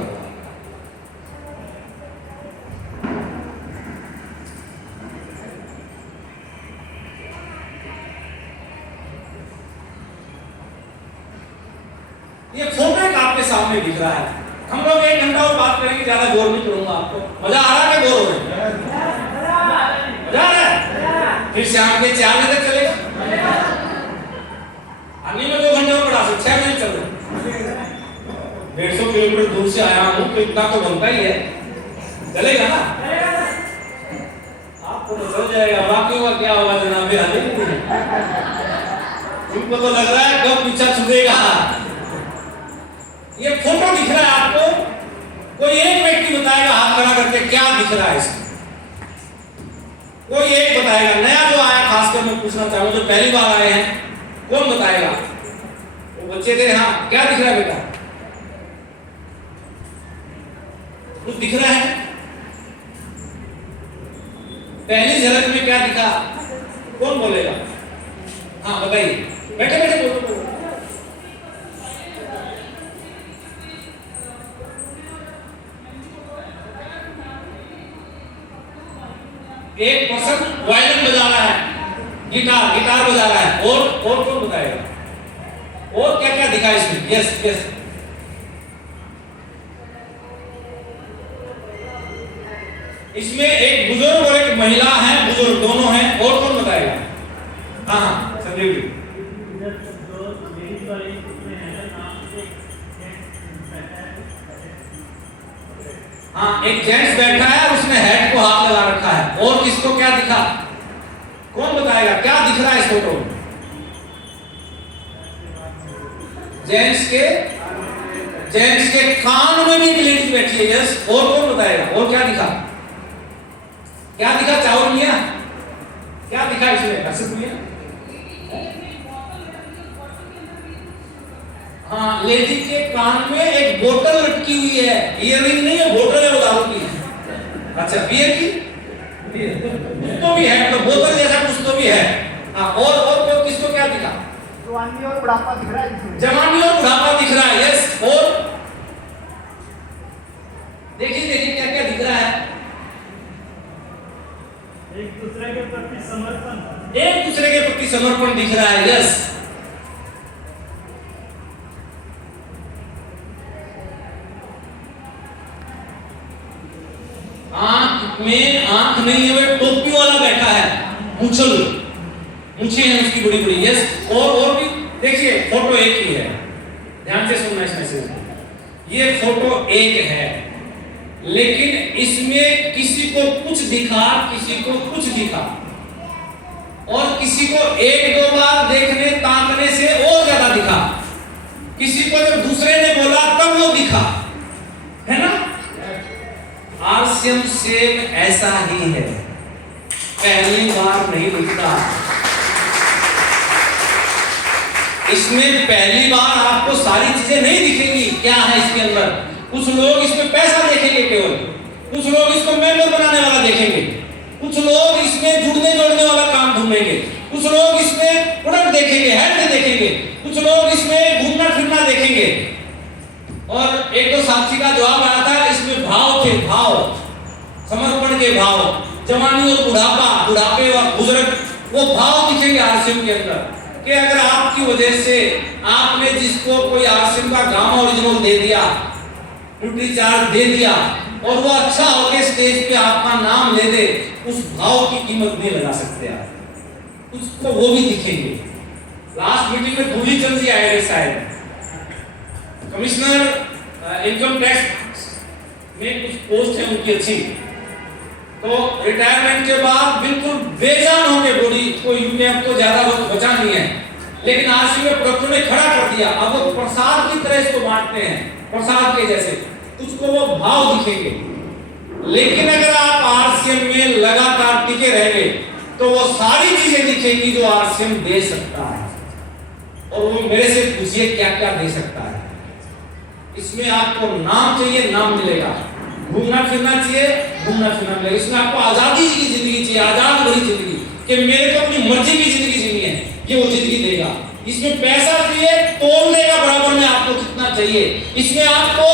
ये फोटो एक आपके सामने दिख रहा है। हम लोग 1 घंटा और बात करेंगे, ज्यादा गौर नहीं करूंगा। आपको मजा आ रहा है कि बोर हो रहे हैं? मजा आ रहा है? फिर शाम के 4 बजे तक चलेगा। आने में 2 घंटे और बढ़ा सकते, 6 बजे चल रहे। 150 किलोमीटर दूर से आया हूं तो इतना तो बनता ही है, चलेगा ना? आपको तो चल जाएगा, बाकी का क्या होगा जनाब? उनको तो लग रहा है कब पीछा छूटेगा। ये फोटो दिख रहा है आपको, कोई एक व्यक्ति बताएगा हाथ खड़ा करके क्या दिख रहा है इसमें? कोई एक बताएगा। नया जो आया, खासकर मैं पूछना चाहूंगा जो पहली बार आए हैं, कौन बताएगा? वो बच्चे थे, हाँ क्या दिख रहा है बेटा? कुछ दिख रहा है? पहली झलक में क्या दिखा? कौन बोलेगा? हाँ बताइए, बैठे बैठे बोलो। एक पर्सन वायलिन बजा रहा है, गिटार बजा रहा है, और कौन बताएगा? और क्या क्या दिखा इसमें? यस इसमें एक बुजुर्ग और एक महिला है, बुजुर्ग दोनों हैं, और कौन बताएगा? हाँ संजीव जी। हाँ एक जेंट्स बैठा है, उसने हेड को हाथ लगा रखा है, और किसको क्या दिखा? कौन बताएगा क्या दिख रहा है इस फोटो में? जेंट्स के कान में भी एक लेडीज बैठी है। यस, और कौन बताएगा? और क्या दिखा? क्या दिखा चावल मिया? क्या दिखा इसमें हर्षित मिया? हाँ लेडी के कान में एक बोतल लटकी हुई है, ईयरिंग नहीं है, बोतल है वो दारू की। अच्छा बियर की तो भी है, मतलब बोतल जैसा कुछ तो भी है। हाँ और किसको क्या दिखा? जवानी और बुढ़ापा दिख रहा है। जवानी और बुढ़ापा दिख रहा है। यस, और देखिए क्या क्या दिख रहा है? एक दूसरे के प्रति समर्पण दिख रहा है। यस, आंख में आंख नहीं है, वो टोपी वाला बैठा है, मूछें हैं उसकी बड़ी बड़ी। यस, और भी देखिए फोटो एक ही है, ध्यान से सुनना इस मैसेज को। ये फोटो एक है, लेकिन इसमें किसी को कुछ दिखा, किसी को कुछ दिखा, और किसी को एक दो बार देखने ताकने से और ज्यादा दिखा, किसी को जब दूसरे ने बोला तब वो दिखा, है ना? आरसीएम सेम ऐसा ही है, पहली बार नहीं दिखता। इसमें पहली बार आपको सारी चीजें नहीं दिखेंगी क्या है इसके अंदर। कुछ लोग इसमें पैसा देखेंगे केवल, कुछ लोग इसको मेंबर बनाने वाला देखेंगे, कुछ लोग इसमें जुड़ने जोड़ने वाला काम ढूंढेंगे, कुछ लोग इसमें प्रोडक्ट देखेंगे, हेल्थ देखेंगे, कुछ लोग इसमें घूमना फिरना देखेंगे। और एक दो साथी का जवाब आया था, इसमें भाव थे, भाव, समर्पण के भाव, जवानी और बुढ़ापे और बुजुर्ग, वो भाव दिखेंगे आरसीएम के अंदर। कि अगर आपकी वजह से आपने जिसको कोई आरसीएम का गामा ओरिजिनल दे दिया, न्यूट्रीचार्ज दे दिया, और वो अच्छा होके स्टेज पे आपका नाम ले दे, उस भाव की कीमत नहीं लगा सकते आप, उसको वो भी दिखेंगे। लास्ट मीटिंग में दूली चंद जी आए शायद, कमिश्नर इनकम टैक्स में कुछ पोस्ट है उनकी अच्छी, तो रिटायरमेंट के बाद बिल्कुल बेजान होंगे बॉडी को, यूनियन तो ज्यादा बचा नहीं है, लेकिन आरसीएम में प्रोडक्टों ने खड़ा कर दिया। अब वो प्रसाद की तरह इसको बांटते हैं, प्रसाद के जैसे, तुझको वो भाव दिखेंगे। लेकिन अगर आप आरसीएम में लगातार टिके रहेंगे तो वो सारी चीजें दिखेंगी जो आरसीएम दे सकता है। और वो मेरे से पूछिए क्या क्या दे सकता है। इसमें आपको नाम चाहिए, नाम मिलेगा, घूमना फिरना चाहिए, घूमना फिरना मिलेगा। इसमें आपको आजादी की जिंदगी चाहिए, आजाद भरी जिंदगी, कि मेरे को अपनी मर्जी की जिंदगी जीनी है, ये वो जिंदगी देगा। इसमें पैसा चाहिए, तोल देगा बराबर में आपको कितना चाहिए। इसमें आपको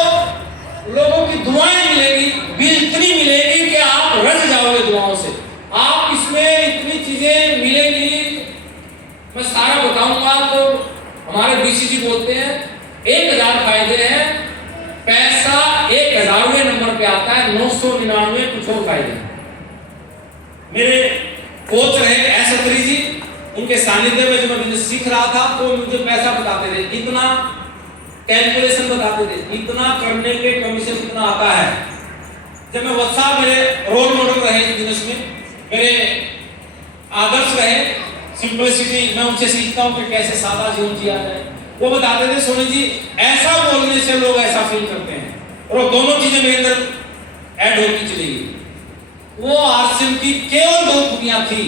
लोगों की दुआएं मिलेगी, भी इतनी मिलेगी कि आप रज जाओगे दुआओं से। आप इसमें इतनी चीजें मिलेंगी, मैं सारा बताऊंगा तो हमारे बीसीजी बोलते हैं 1000 फायदे हैं, पैसा 1000वें नंबर पे आता है, 999 कुछ और फायदे। मेरे कोच रहे एस अत्री जी, उनके सानिध्य में जब मैं बिजनेस सीख रहा था तो मुझे पैसा बताते थे, इतना कैलकुलेशन बताते थे, इतना करने पे कमीशन इतना आता है। जब मैं वत्सा मेरे रोल मॉडल रहे बिजनेस में, मेरे आदर्श रहे, सिंपलिसिटी, मैं उनसे सीखता हूँ कि कैसे सादा जीवन जिया जाए। वो बताते थे सोनी जी ऐसा बोलने से लोग ऐसा फील करते हैं, और दोनों चीजें मेरे अंदर ऐड होती चली गई। वो आरसीएम की केवल 2 खूबियां थी।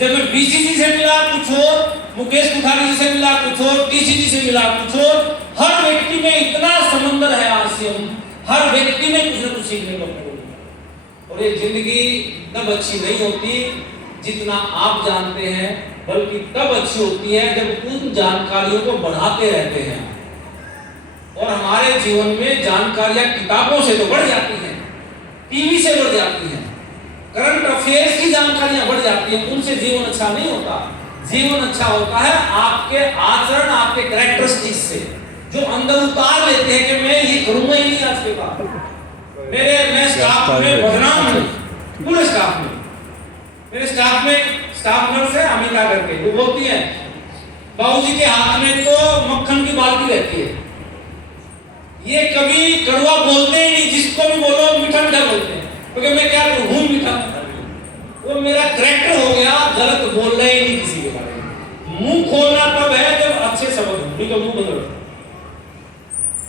जब मैं बीसीजी से मिला कुछ और, मुकेश कुठारी जी से मिला कुछ और, टीसीजी से मिला कुछ और, हर व्यक्ति में इतना समंदर है आरसीएम, हर व्यक्ति में कुछ न कुछ सीखने को मिलेगा। और ये जिंदगी तब अच्छी नहीं होती जितना आप जानते हैं, बल्कि तब अच्छी होती है जब उन जानकारियों को बढ़ाते रहते हैं। और हमारे जीवन में जानकारियां किताबों से तो बढ़ जाती हैं, टीवी से बढ़ जाती हैं, करंट अफेयर्स की जानकारियां बढ़ जाती हैं, उनसे जीवन अच्छा नहीं होता। जीवन अच्छा होता है आपके आचरण, आपके कैरेक्टरिस्टिक्स से, जो अंदर उतार लेते हैं कि मैं ये करूंगा ही नहीं आज के बाद। मैं स्टाफ में बदनाम हूं, पूरे स्टाफ में। मेरे स्टाफ में स्टाफ नर्स है अमिता करके, वो बोलती है बाबूजी के हाथ में तो मक्खन की बाल्टी रहती है, ये कभी कड़वा बोलते ही नहीं, जिसको भी बोलो मीठा मीठा बोलते हैं, क्योंकि मैं क्या करूं, हूं मीठा। वो मेरा करैक्टर हो गया, गलत बोलना ही नहीं किसी के बारे में। मुंह खोलना तब है जब अच्छे शब्द हो, नहीं तो मुंह बंद रखो।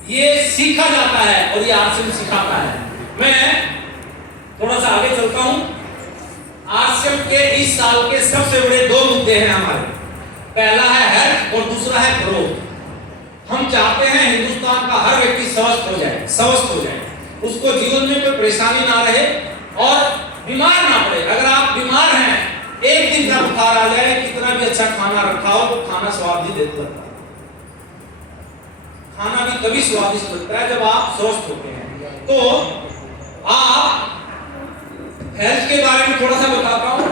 ये सीखा जाता है और ये आश्रम सिखाता है। मैं थोड़ा सा आगे चलता हूं। आश्रम के इस साल के सबसे बड़े दो मुद्दे हैं हमारे। पहला है हेल्थ और दूसरा है ग्रोथ। हम चाहते हैं हिंदुस्तान का हर व्यक्ति स्वस्थ हो जाए, स्वस्थ हो जाए, उसको जीवन में कोई परेशानी ना रहे और बीमार ना पड़े। अगर आप बीमार हैं, एक दिन का बुखार आ जाए, कितना भी अच्छा खाना रखा हो तो खाना स्वादिष्ट लगता है। खाना भी तभी स्वादिष्ट लगता है जब आप स्वस्थ होते हैं। तो आप हेल्थ के बारे में थोड़ा सा बताता हूं।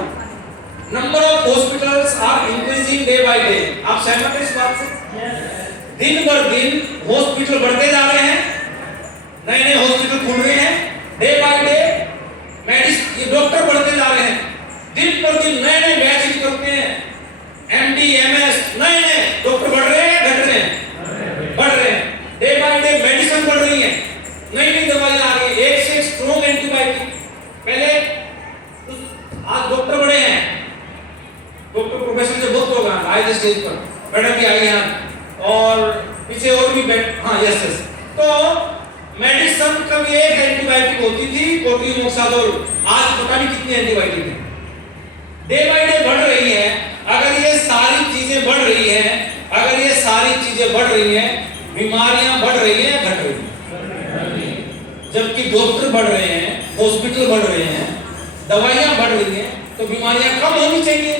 Number of hospitals are increasing day by day. आप सहमत हैं इस बात से? दिन पर दिन हॉस्पिटल बढ़ते जा रहे हैं, नए नए हॉस्पिटल खुल रहे हैं, डे बाय डे ये डॉक्टर बढ़ते जा रहे हैं, दिन पर दिन नए नए बैच निकलते हैं, एमडी एमएस, नए नए डॉक्टर बढ़ रहे हैं, घट रहे हैं, बढ़ रहे हैं। डे बाय डे मेडिसिन बढ़ रही है, नई नई दवाइयां आ रही है, एक से स्ट्रॉन्ग एंटीबायोटिक। पहले आज डॉक्टर बड़े हैं, डॉक्टर प्रोफेसर से बहुत लोग आए स्टेज पर, मैडम भी आई हैं और पीछे और भी हाँ यस यस। तो मेडिसिन कभी एक एंटीबायोटिक होती थी, कोट्रिमोक्साजोल, आज पता नहीं कितनी एंटीबायोटिक है। डे बाय डे बढ़ रही है। अगर ये सारी चीजें बढ़ रही हैं, अगर ये सारी चीजें बढ़ रही हैं, बीमारियां बढ़ रही हैं, घट रही हैं, जबकि डॉक्टर बढ़ रहे हैं, हॉस्पिटल बढ़ रहे हैं, दवाइयां बढ़ रही हैं, तो बीमारियां कम होनी चाहिए।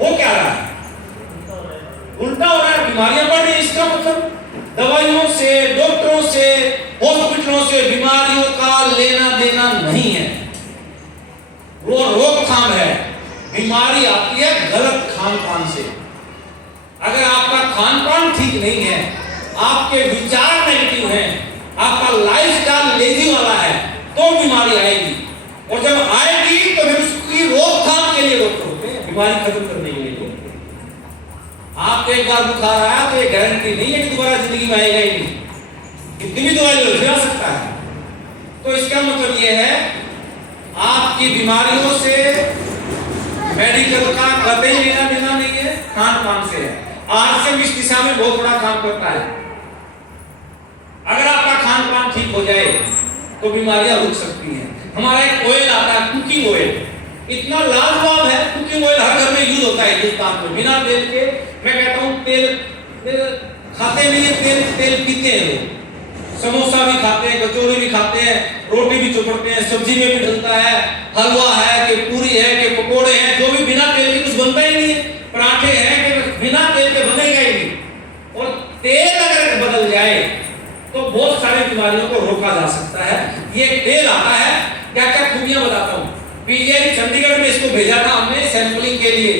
हो क्या रहा है? उल्टा हो रहा है, बीमारियां बढ़ रही हैं। इसका मतलब दवाइयों से, डॉक्टरों से, हॉस्पिटलों से बीमारियों का लेना देना नहीं है, वो रोकथाम है। बीमारी आती है गलत खान पान से। अगर आपका खान पान ठीक नहीं है, आपके विचार नेगेटिव हैं, आपका लाइफस्टाइल लेजी वाला है, तो बीमारी आएगी। और जब आएगी तो फिर उसकी रोकथाम के लिए डॉक्टर होते हैं, बीमारी खत्म करने के लिए। आप एक बार बुखार आया तो ये गारंटी नहीं है कि दोबारा जिंदगी में आएगा ही नहीं, कितनी भी दवाई लो फिर आ सकता है। तो इसका मतलब ये है, आपकी बीमारियों से मेडिकल का कतई लेना देना नहीं है, खान पान से है। आज से इस दिशा में बहुत बड़ा काम करता है। अगर आपका खान पान ठीक हो जाए तो बीमारियां रुक सकती हैं। हमारा एक ऑयल आता है, कुकिंग ऑयल, इतना लाजवाब है। कुकिंग ऑयल हर घर में यूज होता है हिंदुस्तान में, बिना तेल के। मैं कहता हूँ तेल खाते नहीं है, तेल पीते हैं लोग। समोसा भी खाते हैं, कचौरी भी खाते हैं, रोटी भी चुपड़ते हैं, सब्जी में भी डलता है, हलवा है कि पूरी है कि पकोड़े हैं, जो भी बिना तेल के कुछ बनता ही नहीं है। पराठे हैं कि बिना तेल के बनेगा ही नहीं। और तेल अगर बदल जाए तो बहुत सारी बीमारियों को रोका जा सकता है। ये तेल आता है, क्या क्या खूबियां बताता हूँ। पीजीआई चंडीगढ़ में इसको भेजा था हमने सैंपलिंग के लिए।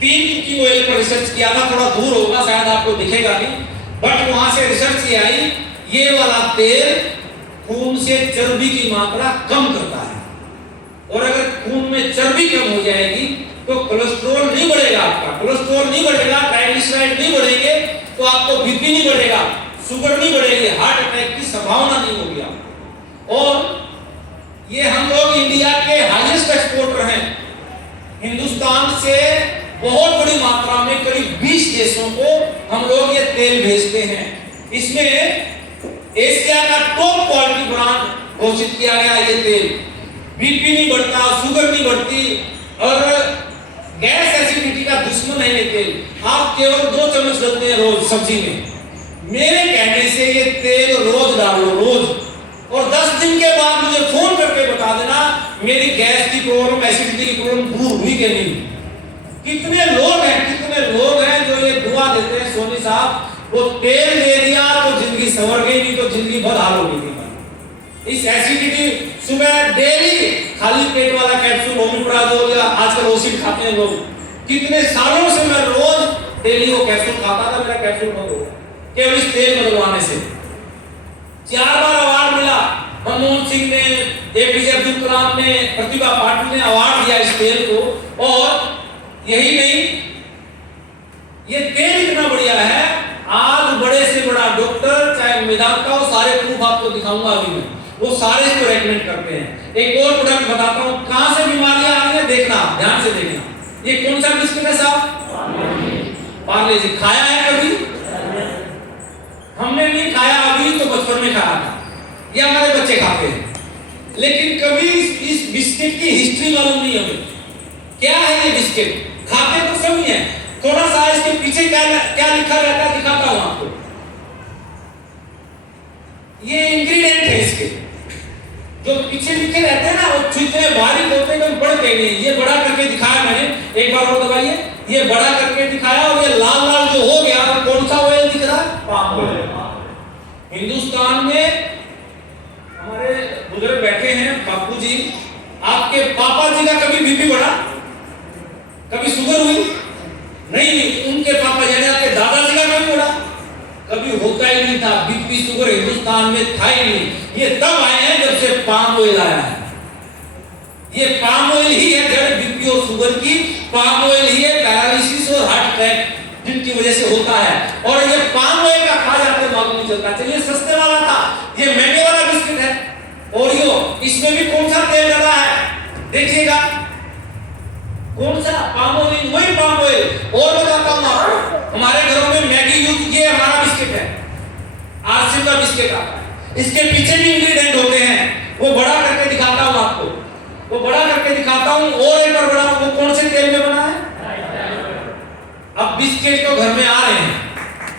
3 कुकिंग ऑयल पर रिसर्च किया था, थोड़ा दूर होगा शायद आपको दिखेगा नहीं, बट वहां से रिसर्च ये आई, ये वाला तेल खून से चर्बी की मात्रा कम करता है। और अगर खून में चर्बी कम हो जाएगी तो कोलेस्ट्रॉल नहीं बढ़ेगा, आपका कोलेस्ट्रॉल नहीं बढ़ेगा, ट्राइग्लिसराइड नहीं बढ़ेंगे, तो आपको बीपी नहीं बढ़ेगा, शुगर नहीं बढ़ेगी, हार्ट अटैक की संभावना नहीं होगी आपको। और ये हम लोग इंडिया के हाईएस्ट एक्सपोर्टर हैं। हिंदुस्तान से बहुत बड़ी मात्रा में करीब 20 देशों को हम लोग ये तेल भेजते हैं। इसमें एशिया का टॉप क्वालिटी ब्रांड घोषित किया गया। ये तेल बीपी नहीं बढ़ता, शुगर नहीं बढ़ती और गैस एसिडिटी का दुश्मन है ये तेल। आप केवल 2 चम्मच डालते हैं रोज सब्जी में। मेरे कहने से ये तेल रोज डालो, रोज। और 10 दिन के बाद मुझे फोन करके बता देना मेरी गैस की प्रॉब्लम, एसिडिटी की प्रॉब्लम दूर हुई कि नहीं। कितने लोग हैं जो ये दुआ देते हैं, सोनी साहब वो तेल दे दिया तो जिंदगी संवर गई, नहीं तो जिंदगी बदहाल हो गई। इस एसिडिटी सुबह डेली खाली पेट वाला कैप्सूल ओमिप्राजोल या आजकल ओसिड खाते हैं लोग। कितने सालों से मैं रोज डेली वो कैप्सूल खाता था, मेरा कैप्सूल बंद हो गया केवल इस तेल बदलवाने से। 4 बार अवार्ड मिला, मनमोहन सिंह ने, एपीजे अब्दुल कलाम ने, प्रतिभा पाटिल ने अवार्ड दिया इस तेल को। और यही नहीं, ये तेल इतना बढ़िया है, आज बड़े से बड़ा डॉक्टर चाहे मेदांता हो, सारे प्रूफ आपको दिखाऊंगा अभी मैं, वो सारे इसको रेकमेंड करते हैं। एक और प्रोडक्ट बताता हूं, कहां से बीमारियां आ रही है देखना, ध्यान से देखना। ये कौन सा बिस्किट है साहब? पार्ले जी। खाया है कभी? हमने नहीं खाया, अभी तो बचपन में खाया था, ये हमारे बच्चे खाते हैं, लेकिन कभी इस बिस्किट की हिस्ट्री मालूम नहीं हमें। क्या है ये बिस्किट? खाते तो सभी हैं, थोड़ा सा इसके पीछे क्या लिखा रहता है दिखाता हूं आपको। ये इंग्रेडिएंट है इसके, जो पीछे लिखे रहते हैं ना, वो छुट्टे बारीक होते हैं, कभी पढ़ते नहीं। ये बड़ा करके दिखाया मैंने, एक बार और दबाइए, ये बड़ा करके दिखाया, और ये लाल लाल जो हो गया, कौन सा ऑयल दिख रहा है? Palm oil. हिंदुस्तान में हमारे बुजुर्ग बैठे हैं, बापू जी, आपके पापा जी का कभी बीपी बढ़ा? कभी शुगर हुई? नहीं, उनके पापा यानी आपके दादाजी का कभी बढ़ा? कभी होता ही नहीं था। बीपी शुगर हिंदुस्तान में था ही नहीं, ये तब आए हैं जब से पाम ऑयल आया है। ये पाम ऑयल ही है जड़ बीपी और शुगर की, पाम ऑयल ही है पैरालिसिस और हार्ट अटैक जिनकी वजह से होता है। और ये पाम ऑयल का खा जाते मालूम नहीं चलता। चलिए, सस्ते वाला था, ये महंगे वाला बिस्किट है ओरियो, इसमें भी कौन सा तेल डाला है देखिएगा, कौन सा? पाम ऑयल, वही पाम ऑयल। और बताता हूं आपको, हमारे घरों में मैगी यूज, ये हमारा बिस्किट है, आरसी का बिस्किट आता है, इसके पीछे भी इंग्रेडिएंट होते हैं, वो बड़ा करके दिखाता हूं आपको, वो बड़ा करके दिखाता हूं। और एक बार बड़ा, वो कौन से तेल में बना है? अब बिस्किट तो घर में आ रहे हैं,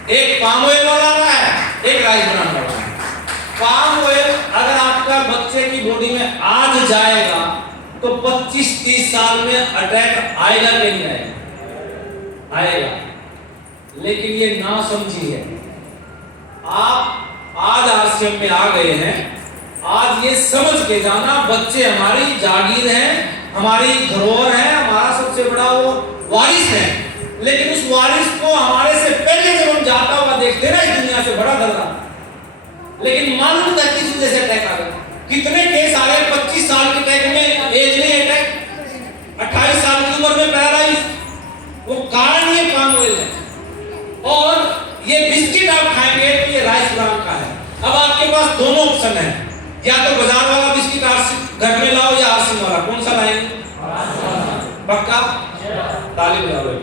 एक पाम ऑयल वाला आ रहा है, एक राइस ब्रान वाला है। पाम ऑयल अगर आपका बच्चे की बॉडी में आज जाएगा तो 25-30 साल में अटैक आएगा कि नहीं आएगा? आएगा। लेकिन ये ना समझिए, आप आज आश्रम में आ गए हैं, आज ये समझ के जाना, बच्चे हमारी जागीर हैं, हमारी धरोहर है, हमारा सबसे बड़ा वो वारिस है। लेकिन उस वारिस को हमारे से पहले जब हम जाता हुआ देखते ना इस दुनिया से, बड़ा डर रहा, लेकिन मालूम था किस वजह से अटैक आ गया। कितने केस आ गए 25 साल के अटैक में, एज नहीं अटैक, 28 साल की उम्र में पैरालाइज, वो कारण ये पाम ऑयल है। और ये बिस्किट आप खाएंगे तो ये राइस ब्रान का है। अब आपके पास दोनों ऑप्शन है, या तो बाजार वाला बिस्किट घर में लाओ या आरसी वाला, कौन सा लाएंगे? पक्का? ताली बजाओ।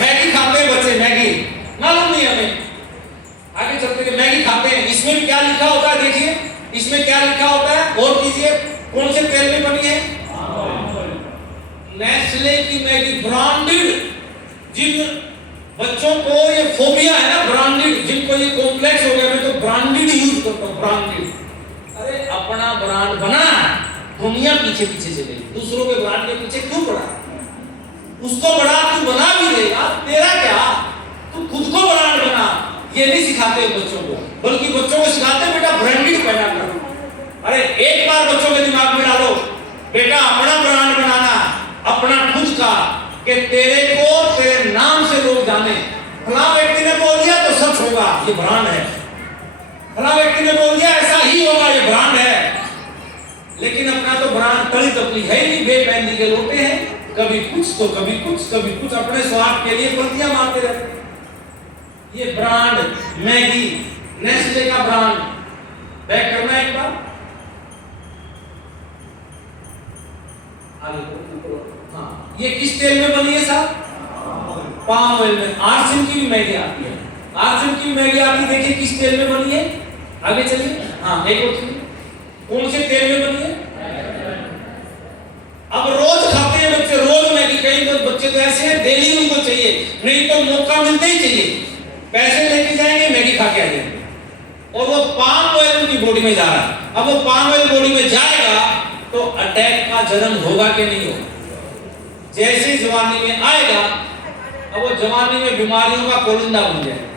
मैगी खाते हैं बच्चे, मैगी मालूम नहीं हमें, आगे चलते के मैगी खाते हैं, इसमें क्या लिखा होता है देखिए, इसमें क्या लिखा होता है, और कीजिए, कौन से तेल में बनी है? नेस्ले की मैगी, ब्रांडेड। जिन बच्चों को ये फोबिया है ना, ब्रांडेड, जिनको ये कॉम्प्लेक्स हो गया, मैं तो ब्रांडेड यूज करता हूं, ब्रांडेड। अरे अपना ब्रांड बना, दुनिया पीछे पीछे चले, दूसरों के ब्रांड के पीछे क्यों पड़ा? उसको बड़ा तू बना भी देगा, तेरा क्या, तू खुद को ब्रांड बना। ये नहीं सिखाते बच्चों को, बल्कि बच्चों को सिखाते बेटा ब्रांडेड पैदा करो। अरे एक बार बच्चों के दिमाग में डालो, बेटा अपना ब्रांड बनाना, अपना खुद का, कि तेरे को तेरे नाम से लोग जाने। फला व्यक्ति ने बोल दिया तो सच होगा, ये ब्रांड है। फला व्यक्ति ने बोल दिया ऐसा ही होगा, ये ब्रांड है। लेकिन अपना तो ब्रांड तली तपली है नहीं, बेपैंदी के लोटे हैं, कभी कुछ तो कभी कुछ, कभी कुछ, अपने स्वार्थ के लिए पलटियां मारते रहते। ये ब्रांड मैगी, नेस्ले का ब्रांड, बैक करना एक बार, हाँ, ये किस तेल में बनी है साहब? पाम ऑयल में। आरसिम की भी मैगी आती है, आरसिम की मैगी आती है, देखिए किस तेल में बनी है। आगे चलिए, हाँ एक और चलिए, कौन से तेल में बनी है? अब रोज खाते हैं बच्चे, रोज मैगी। कई बच्चे तो ऐसे हैं डेली उनको चाहिए, नहीं तो मौका मिलते ही चाहिए, पैसे लेके जाएंगे मैगी खा के आएंगे, और वो पाम ऑयल उनकी बॉडी में जा रहा है। अब वो पाम ऑयल बॉडी में जाएगा तो अटैक का जन्म होगा कि नहीं होगा? जैसे जवानी में आएगा, अब वो जवानी में बीमारियों का कोलिंदा बन जाएगा।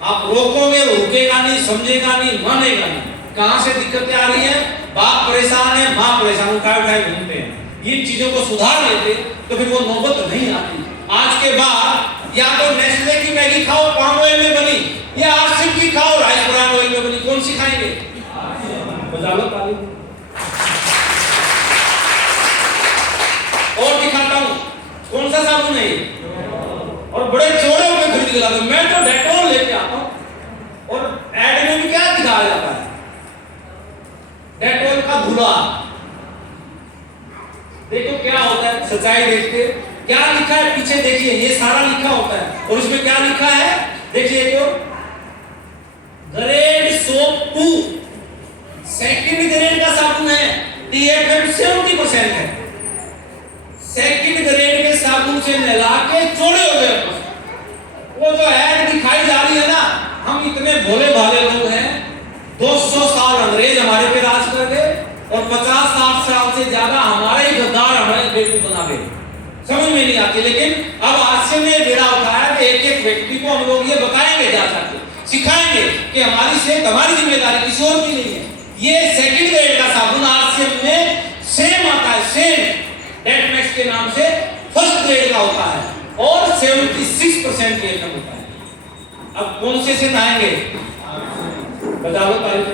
आप रोकोगे, रुकेगा नहीं, समझेगा नहीं, मानेगा नहीं। कहां से दिक्कतें आ रही हैं? बाप परेशान है, मां परेशान, उठाए उठाए घूमते हैं। इन चीजों को सुधार लेते तो फिर वो नौबत नहीं आती। आज के बाद या तो नेस्ले की मैगी खाओ पाम ऑयल में बनी, या आरसीएम की खाओ राइस ब्रांड ऑयल में बनी, कौन सी खाएंगे? बता लो ताली। और दिखाता हूं कौन सा साबुन है ये, और बड़े चौड़े होकर खरीद के लाते। मैं तो डेटॉल लेके आता हूं, और एड में भी क्या दिखाया जाता है? डेटॉल का धुला। देखो क्या होता है, सच्चाई देखते क्या लिखा है पीछे, देखिए ये सारा लिखा होता है, और इसमें क्या लिखा है देखिए, तो ग्रेड सोप 2 सेकंड ग्रेड का साबुन है, TFM 70% है। सेकंड ग्रेड के साबुन से नहला के चौड़े हो गए। वो जो ऐड दिखाई जा रही है ना, हम इतने भोले भाले लोग हैं, 200 साल अंग्रेज हमारे पे राज कर गए, और 50-60 साल से ज्यादा हमारे ही गद्दार हमारे बेवकूफ बना गए। समझ में नहीं आती। लेकिन अब आज से ने बेड़ा उठाया कि एक एक व्यक्ति को हम लोग ये बताएंगे, जा सकते सिखाएंगे कि हमारी सेहत हमारी जिम्मेदारी, किसी और की नहीं है। ये सेकंड ग्रेड का साबुन आरसीएम में सेम आता है, सेम डेटमैक्स के नाम से फर्स्ट ग्रेड का होता है, और 76% TFM होता है। अब कौन से नहाएंगे? बता दो तारीख।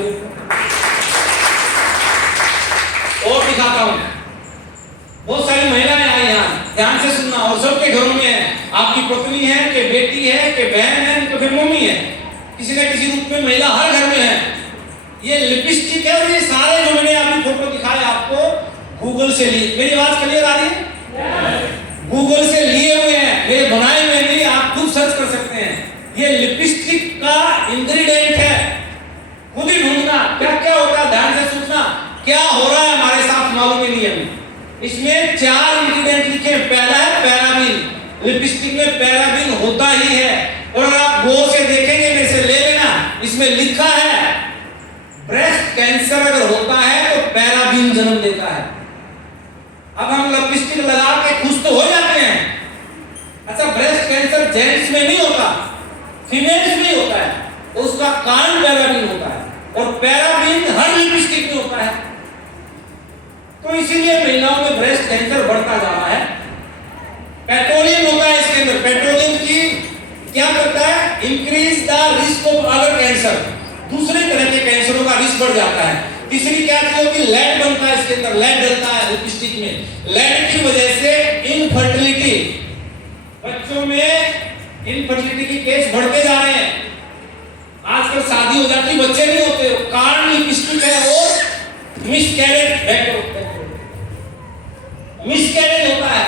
और दिखाता हूं, बहुत सारी महिलाएं आई यहाँ, ध्यान से सुनना, और सबके घरों में है। आपकी पत्नी है कि बेटी है कि बहन है तो फिर मम्मी है, किसी न किसी रूप में महिला हर घर में है। ये लिपस्टिक है, और ये सारे जो मैंने अभी फोटो दिखाए आपको गूगल से लिए। मेरी आवाज क्लियर आ रही है? गूगल से लिए हुए हैं, मेरे बनाए हुए नहीं, आप खुद सर्च कर सकते हैं। ये लिपस्टिक का इंग्रेडिएंट है, खुद ही ढूंढना क्या क्या होता है, ध्यान से सुनना। क्या हो रहा है हमारे साथ मालूम ही नहीं है। इसमें 4 इंग्रेडिएंट लिखे हैं। पहला है पैराबीन, लिपस्टिक में पैराबीन होता ही है, और अगर आप गौर से देखेंगे, मेरे से ले लेना, इसमें लिखा है ब्रेस्ट कैंसर अगर होता है तो पैराबीन जन्म देता है। अब हम लिपस्टिक लगा के खुश तो हो जाते हैं। अच्छा, ब्रेस्ट कैंसर जेंट्स में नहीं होता, फीमेल्स में होता है, तो उसका कारण पैराबीन होता है, और पैराबीन हर लिपस्टिक में होता है। तो इसीलिए महिलाओं में ब्रेस्ट कैंसर बढ़ता जा रहा है। पेट्रोलियम होता है इसके अंदर, पेट्रोलियम की क्या करता है? Increase the risk of other cancer, दूसरे तरह के कैंसरों का रिस्क बढ़ जाता है। तीसरी क्या चीज होती है? लेड बनता है इसके अंदर, लेड डलता है लिपस्टिक में। लेड की वजह से इनफर्टिलिटी, बच्चों में इनफर्टिलिटी के केस बढ़ते जा रहे हैं। आजकल शादी हो जाती, बच्चे नहीं होते, कारण लिपस्टिक है, और मिसकैरेज होता है,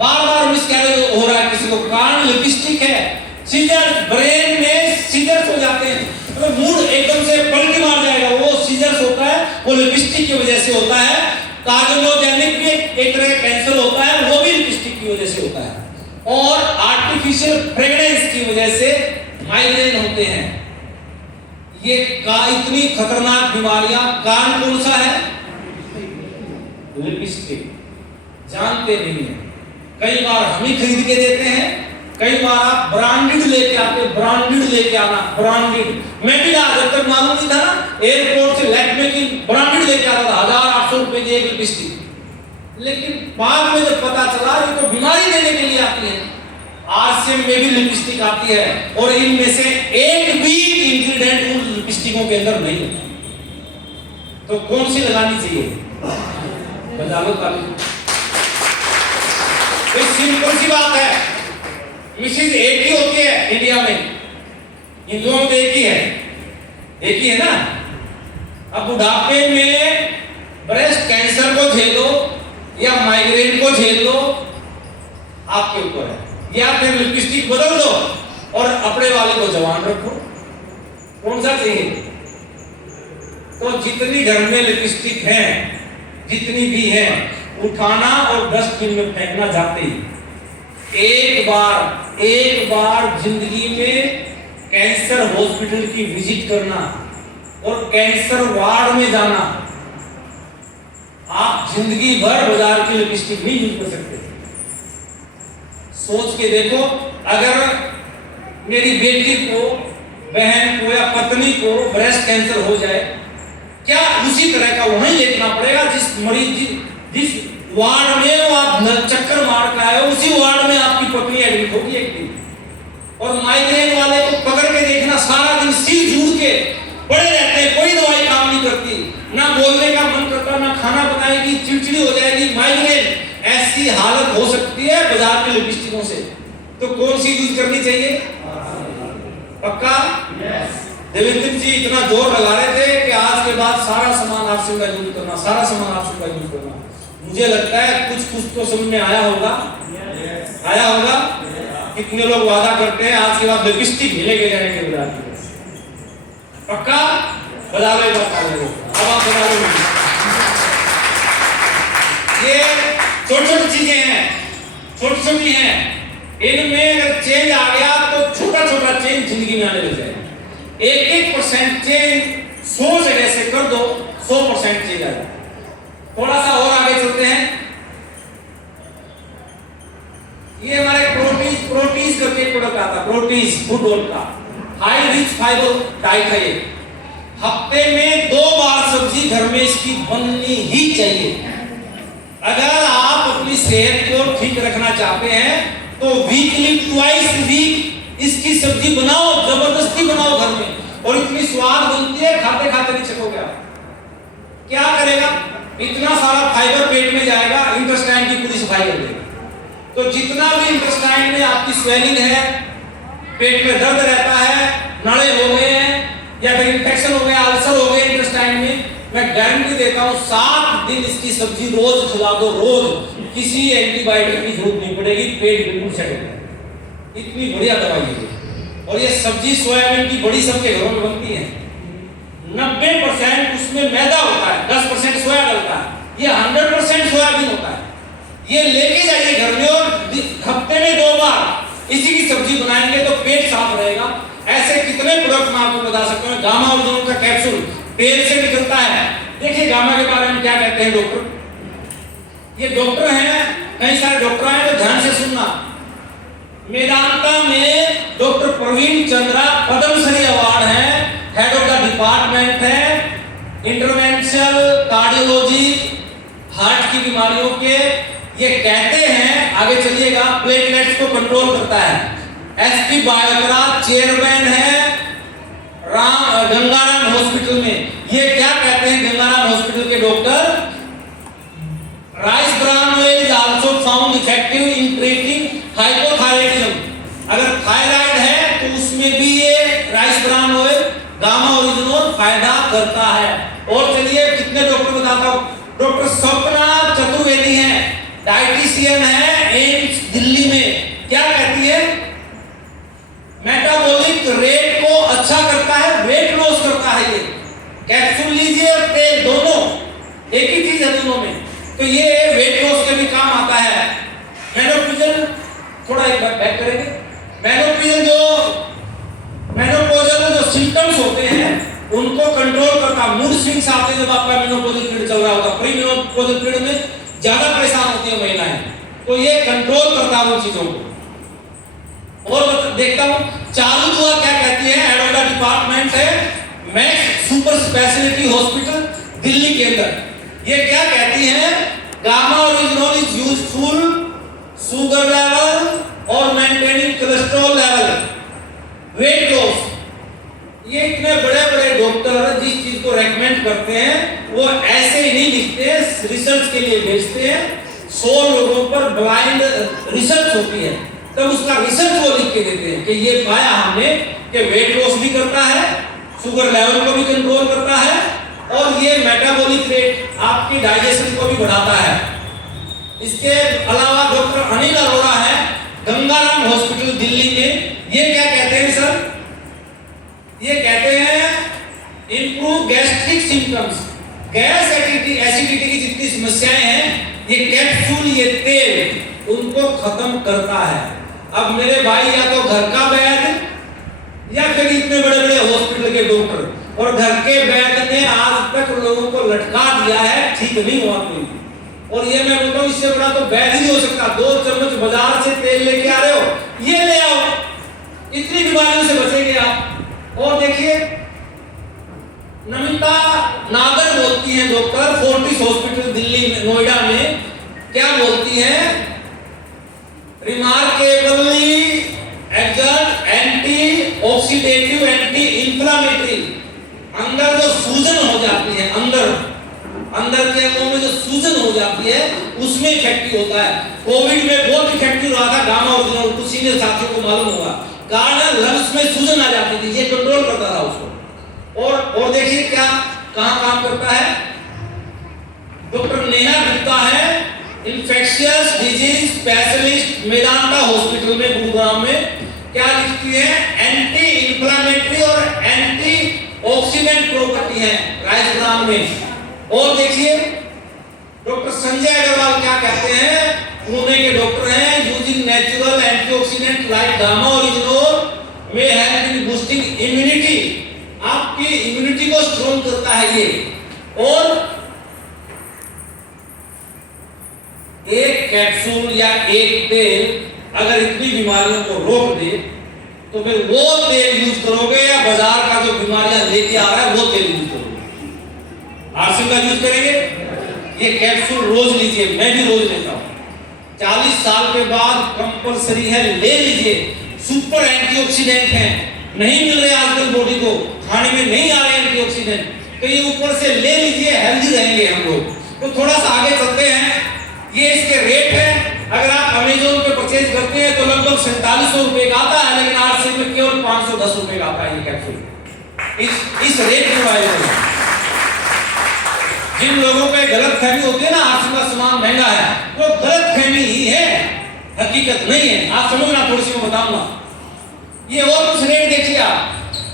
बार-बार मिसकैरेज हो रहा है किसी को, कारण लिपस्टिक है। सीजर्स, ब्रेन में सीजर्स हो जाते हैं, मतलब मूड एकदम से पलटी मार जाएगा, वो सीजर्स होता है, वो लिपस्टिक की वजह से होता है। कार्सिनोजेनिक भी एक तरह का कैंसर होता है, वो भी लिपस्टिक की वजह से होता है। और आर्टिफिशियल फ्रेग्रेंस की वजह से माइग्रेन होते हैं। ये इतनी खतरनाक बीमारियां, कारण कौन सा है? लिपस्टिक। जानते नहीं है, कई बार हम ही खरीद के देते हैं, कई बार आप ब्रांडेड लेके आते, ब्रांडेड लेके आना, ब्रांडेड। मैं भी जब तक मालूम नहीं था ना, एयरपोर्ट से लैक्मे की ब्रांडेड लेके आता था, 1000-800 रुपए की एक लिपस्टिक। लेकिन बाद में जब पता चला ये तो बीमारी देने के लिए आती है। आरसीएम में भी लिपस्टिक आती है, और इनमें से एक भी इंग्रेडिएंट उन लिपस्टिकों के अंदर नहीं होता। तो कौन सी लगानी चाहिए? बता लो ताली। तो सिंपल सी बात है, मिसेज एक ही होती है इंडिया में, हिंदुओं में एक ही है ना। अब बुढ़ापे में ब्रेस्ट कैंसर को झेलो या माइग्रेन को झेल लो, आपके ऊपर है। या फिर लिपस्टिक बदल दो और अपने वाले को जवान रखो, कौन सा चाहिए? तो जितनी घर में लिपस्टिक है, जितनी भी है, उठाना और डस्टबिन में फेंकना जाते ही। एक बार जिंदगी में कैंसर हॉस्पिटल की विजिट करना और कैंसर वार्ड में जाना, आप जिंदगी भर बाजार की लिपस्टिक नहीं यूज कर सकते। सोच के देखो, अगर मेरी बेटी को बहन को या पत्नी को ब्रेस्ट कैंसर हो जाए, क्या उसी तरह का वहीं लेटना पड़ेगा जिस मरीज जिस वार्ड में वो आप चक्कर मार के आए हो, उसी वार्ड में आपकी पत्नी एडमिट होगी एक दिन। और माइग्रेन वाले को पकड़ के देखना, सारा दिन सिर जोड़ के पड़े रहते हैं, कोई दवाई काम नहीं करती, ना बोलने का मन करता, ना खाना बनाएगी, चिड़चिड़ी हो जाएगी, माइग्रेन। ऐसी हालत हो सकती है बाजार में लिपस्टिकों से, तो कौन सी यूज करनी चाहिए? पक्का? देवेंद्र जी इतना जोर लगा रहे थे कि आज के बाद सारा सामान आपसे का यूज करना, सारा सामान आपसे का यूज करना। मुझे लगता है कुछ तो समझ में आया होगा, आया होगा। कितने लोग वादा करते हैं आज के बाद लिपस्टिक मिलेंगे जाएंगे बाजार में? पक्का? बजा लो अब आप बजा लो। ये छोटी-छोटी चीजें हैं, छोटी-छोटी हैं, इनमें अगर चेंज आ गया तो छोटा-छोटा चेंज जिंदगी में आने लग जाएगा। 1% चेंज 100 जगह से कर दो, 100% चेंज आ जाएगा। थोड़ा सा और आगे चलते हैं। ये हमारे प्रोटीज करके प्रोडक्ट आता, प्रोटीज फूड ऑयल का हाई रिच फाइबर डाइट है। ये हफ्ते में 2 बार सब्जी घर में इसकी बननी ही चाहिए। अगर आप अपनी सेहत को ठीक रखना चाहते हैं तो वीकली ट्वाइस वीक इसकी सब्जी बनाओ, जबरदस्ती बनाओ घर में, और इतनी स्वाद बनती है खाते खाते नहीं चकोगे आप। क्या करेगा? इतना सारा फाइबर पेट में जाएगा, इंटेस्टाइन की पूरी सफाई कर देगा। तो जितना भी इंटेस्टाइन में आपकी स्वेलिंग है, पेट में दर्द रहता है, नाड़े हो गए हैं या फिर इंफेक्शन हो गया, अल्सर हो गए इंटेस्टाइन में, मैं गारंटी देता हूं 7 दिन इसकी सब्जी रोज खिला दो, रोज, किसी एंटीबायोटिक की जरूरत नहीं पड़ेगी, पेट बिल्कुल सेट हो जाएगा। इतनी बढ़िया दवाई है। और ये सब्जी सोयाबीन की बड़ी सबके घरों में बनती है। 90% उसमें मैदा होता है, 10% सोया डलता है, ये 100% सोयाबीन होता है। ये लेके जाइए घर में और हफ्ते में 2 बार इसी की सब्जी बनाएंगे तो पेट साफ रहेगा। ऐसे कितने प्रोडक्ट मैं आपको बता सकता हूँ। गामा ओरिजिनल का कैप्सूल तेल से निकलता है। देखिए गामा के बारे में क्या कहते हैं डॉक्टर। ये डॉक्टर हैं, कई सारे डॉक्टर हैं, तो ध्यान से सुनना। मेदांता में डॉक्टर प्रवीण चंद्रा पद्मश्री अवार्ड है, हेड ऑफ द डिपार्टमेंट है, इंटरवेंशनल कार्डियोलॉजी, हार्ट की बीमारियों के। ये कहते हैं, आगे चलिएगा, प्लेटलेट्स को कंट्रोल करता है। एसपी बायोग्रा चेयरमैन है गंगाराम हॉस्पिटल में। ये क्या कहते हैं गंगाराम हॉस्पिटल के doctor? Rice bran oil is also found effective in treating hypothyroidism. अगर थायराइड है तो उसमें भी ये rice bran oil gamma original फायदा करता है। और चलिए कितने डॉक्टर बताता हूं। डॉक्टर सपना चतुर्वेदी है, डाइटिशियन है एम्स दिल्ली में। क्या कहती है? मेटाबॉलिक रेट को अच्छा करता है, वेट लॉस करता है। ये कैप्सूल लीजिए और तेल, दोनों एक ही चीज है दोनों में, तो ये वेट लॉस के भी काम आता है। मेनोपॉजल, थोड़ा एक बार बैक करेंगे। मेनोपॉजल जो सिम्टम्स होते हैं उनको कंट्रोल करता है। मूड स्विंग्स आते हैं जब आपका मेनोपॉजल पीरियड चल रहा होता है, प्री मेनोपॉजल पीरियड में ज्यादा परेशान होती है महिलाएं, तो ये कंट्रोल करता है उन चीजों को। और देखता हूं चालू दुआ क्या कहती है, हेड ऑफ द डिपार्टमेंट है Max super speciality hospital Delhi के अंदर। ये क्या कहती है? Gamma oryzanol is useful sugar level और maintaining cholesterol level, weight loss. ये इतने बड़े बड़े डॉक्टर जिस चीज को रेकमेंड करते हैं वो ऐसे ही नहीं लिखते, रिसर्च के लिए भेजते हैं। 100 लोगों पर ब्लाइंड रिसर्च होती है, तब उसका रिसर्च वो लिख के देते हैं कि ये पाया हमने कि वेट लॉस भी करता है, शुगर लेवल को भी कंट्रोल करता है, और ये मेटाबॉलिक रेट आपकी डाइजेशन को भी बढ़ाता है। इसके अलावा डॉक्टर अनिल अरोड़ा है गंगाराम हॉस्पिटल दिल्ली में। ये क्या कहते हैं सर? ये कहते हैं improve gastric symptoms, gas acidity की जितनी समस्याएं हैं ये कैप्सूल, ये तेल उनको खत्म करता है। अब मेरे भाई या तो घर का वैद्य या फिर इतने बड़े बड़े हॉस्पिटल के डॉक्टर, और घर के वैद्य ने आज तक लोगों को लटका दिया है, ठीक नहीं हुआ कोई। और ये मैं बोलता हूँ इससे बड़ा तो वैद्य नहीं हो सकता। 2 चम्मच बाजार से तेल लेके आ रहे हो, ये ले आओ, इतनी बीमारियों से बचेंगे आप। और ममता नागर बोलती हैं डॉक्टर, फोर्टिस हॉस्पिटल दिल्ली में, नोएडा में, क्या बोलती हैं? Remarkably act anti oxidative, anti inflammatory. अंदर जो सूजन हो जाती है, अंदर के अंगों में जो सूजन हो जाती है उसमें इफेक्टिव होता है। कोविड में बहुत इफेक्टिव रहा था गामा ओरिजिनल, कुछ सीनियर साथियों को मालूम होगा। कारण लंग्स में सूजन आ जाती थी, ये कंट्रोल करता था उसको। और देखिए क्या कहां काम करता है। डॉक्टर नेहा गुप्ता है infectious disease specialist, Medanta hospital में गुरुग्राम में। क्या लिखती है? एंटी इंफ्लेमेटरी और एंटी ऑक्सीडेंट प्रॉपर्टी है राइसग्राम में। और देखिए डॉक्टर संजय अग्रवाल क्या कहते हैं, पुणे के डॉक्टर हैं, using natural antioxidant like gamma original में हेल्प इन बूस्टिंग इम्यूनिटी। आपकी इम्यूनिटी को स्ट्रॉन्ग करता है ये। और एक कैप्सूल या एक तेल अगर इतनी बीमारियों को रोक दे तो फिर वो तेल यूज करोगे या बाजार का जो बीमारियां लेके आ रहा है वो तेल यूज करोगे? आरसी का यूज करेंगे? ये कैप्सूल रोज लीजिए, मैं भी रोज लेता हूं। 40 साल के बाद कंपलसरी है, ले लीजिए। सुपर एंटीऑक्सीडेंट है, नहीं मिल रहे आजकल बॉडी को, खाने में नहीं आ रहे एंटीऑक्सीडेंट, तो ये ऊपर से ले लीजिए, हेल्दी रहेंगे हम लोग। तो थोड़ा सा आगे चलते हैं। ये इसके रेट है, अगर आप अमेज़न पे परचेज करते हैं तो लगभग 4700 रुपए का आता है, लेकिन आरसी में केवल 510 रुपए का आता है ये कैप्सूल। इस रेट में अवेलेबल है। जिन लोगों पे गलत फहमी होती है ना आरसी का सामान महंगा है, वो गलत फहमी ही है, हकीकत नहीं है। आप समझना, थोड़ी सी मैं बताऊंगा। ये और कुछ रेट देखिए आप,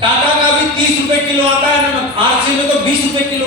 टाटा का भी 30 रुपए किलो आता है नमक, आरसी में तो 20 रुपए किलो।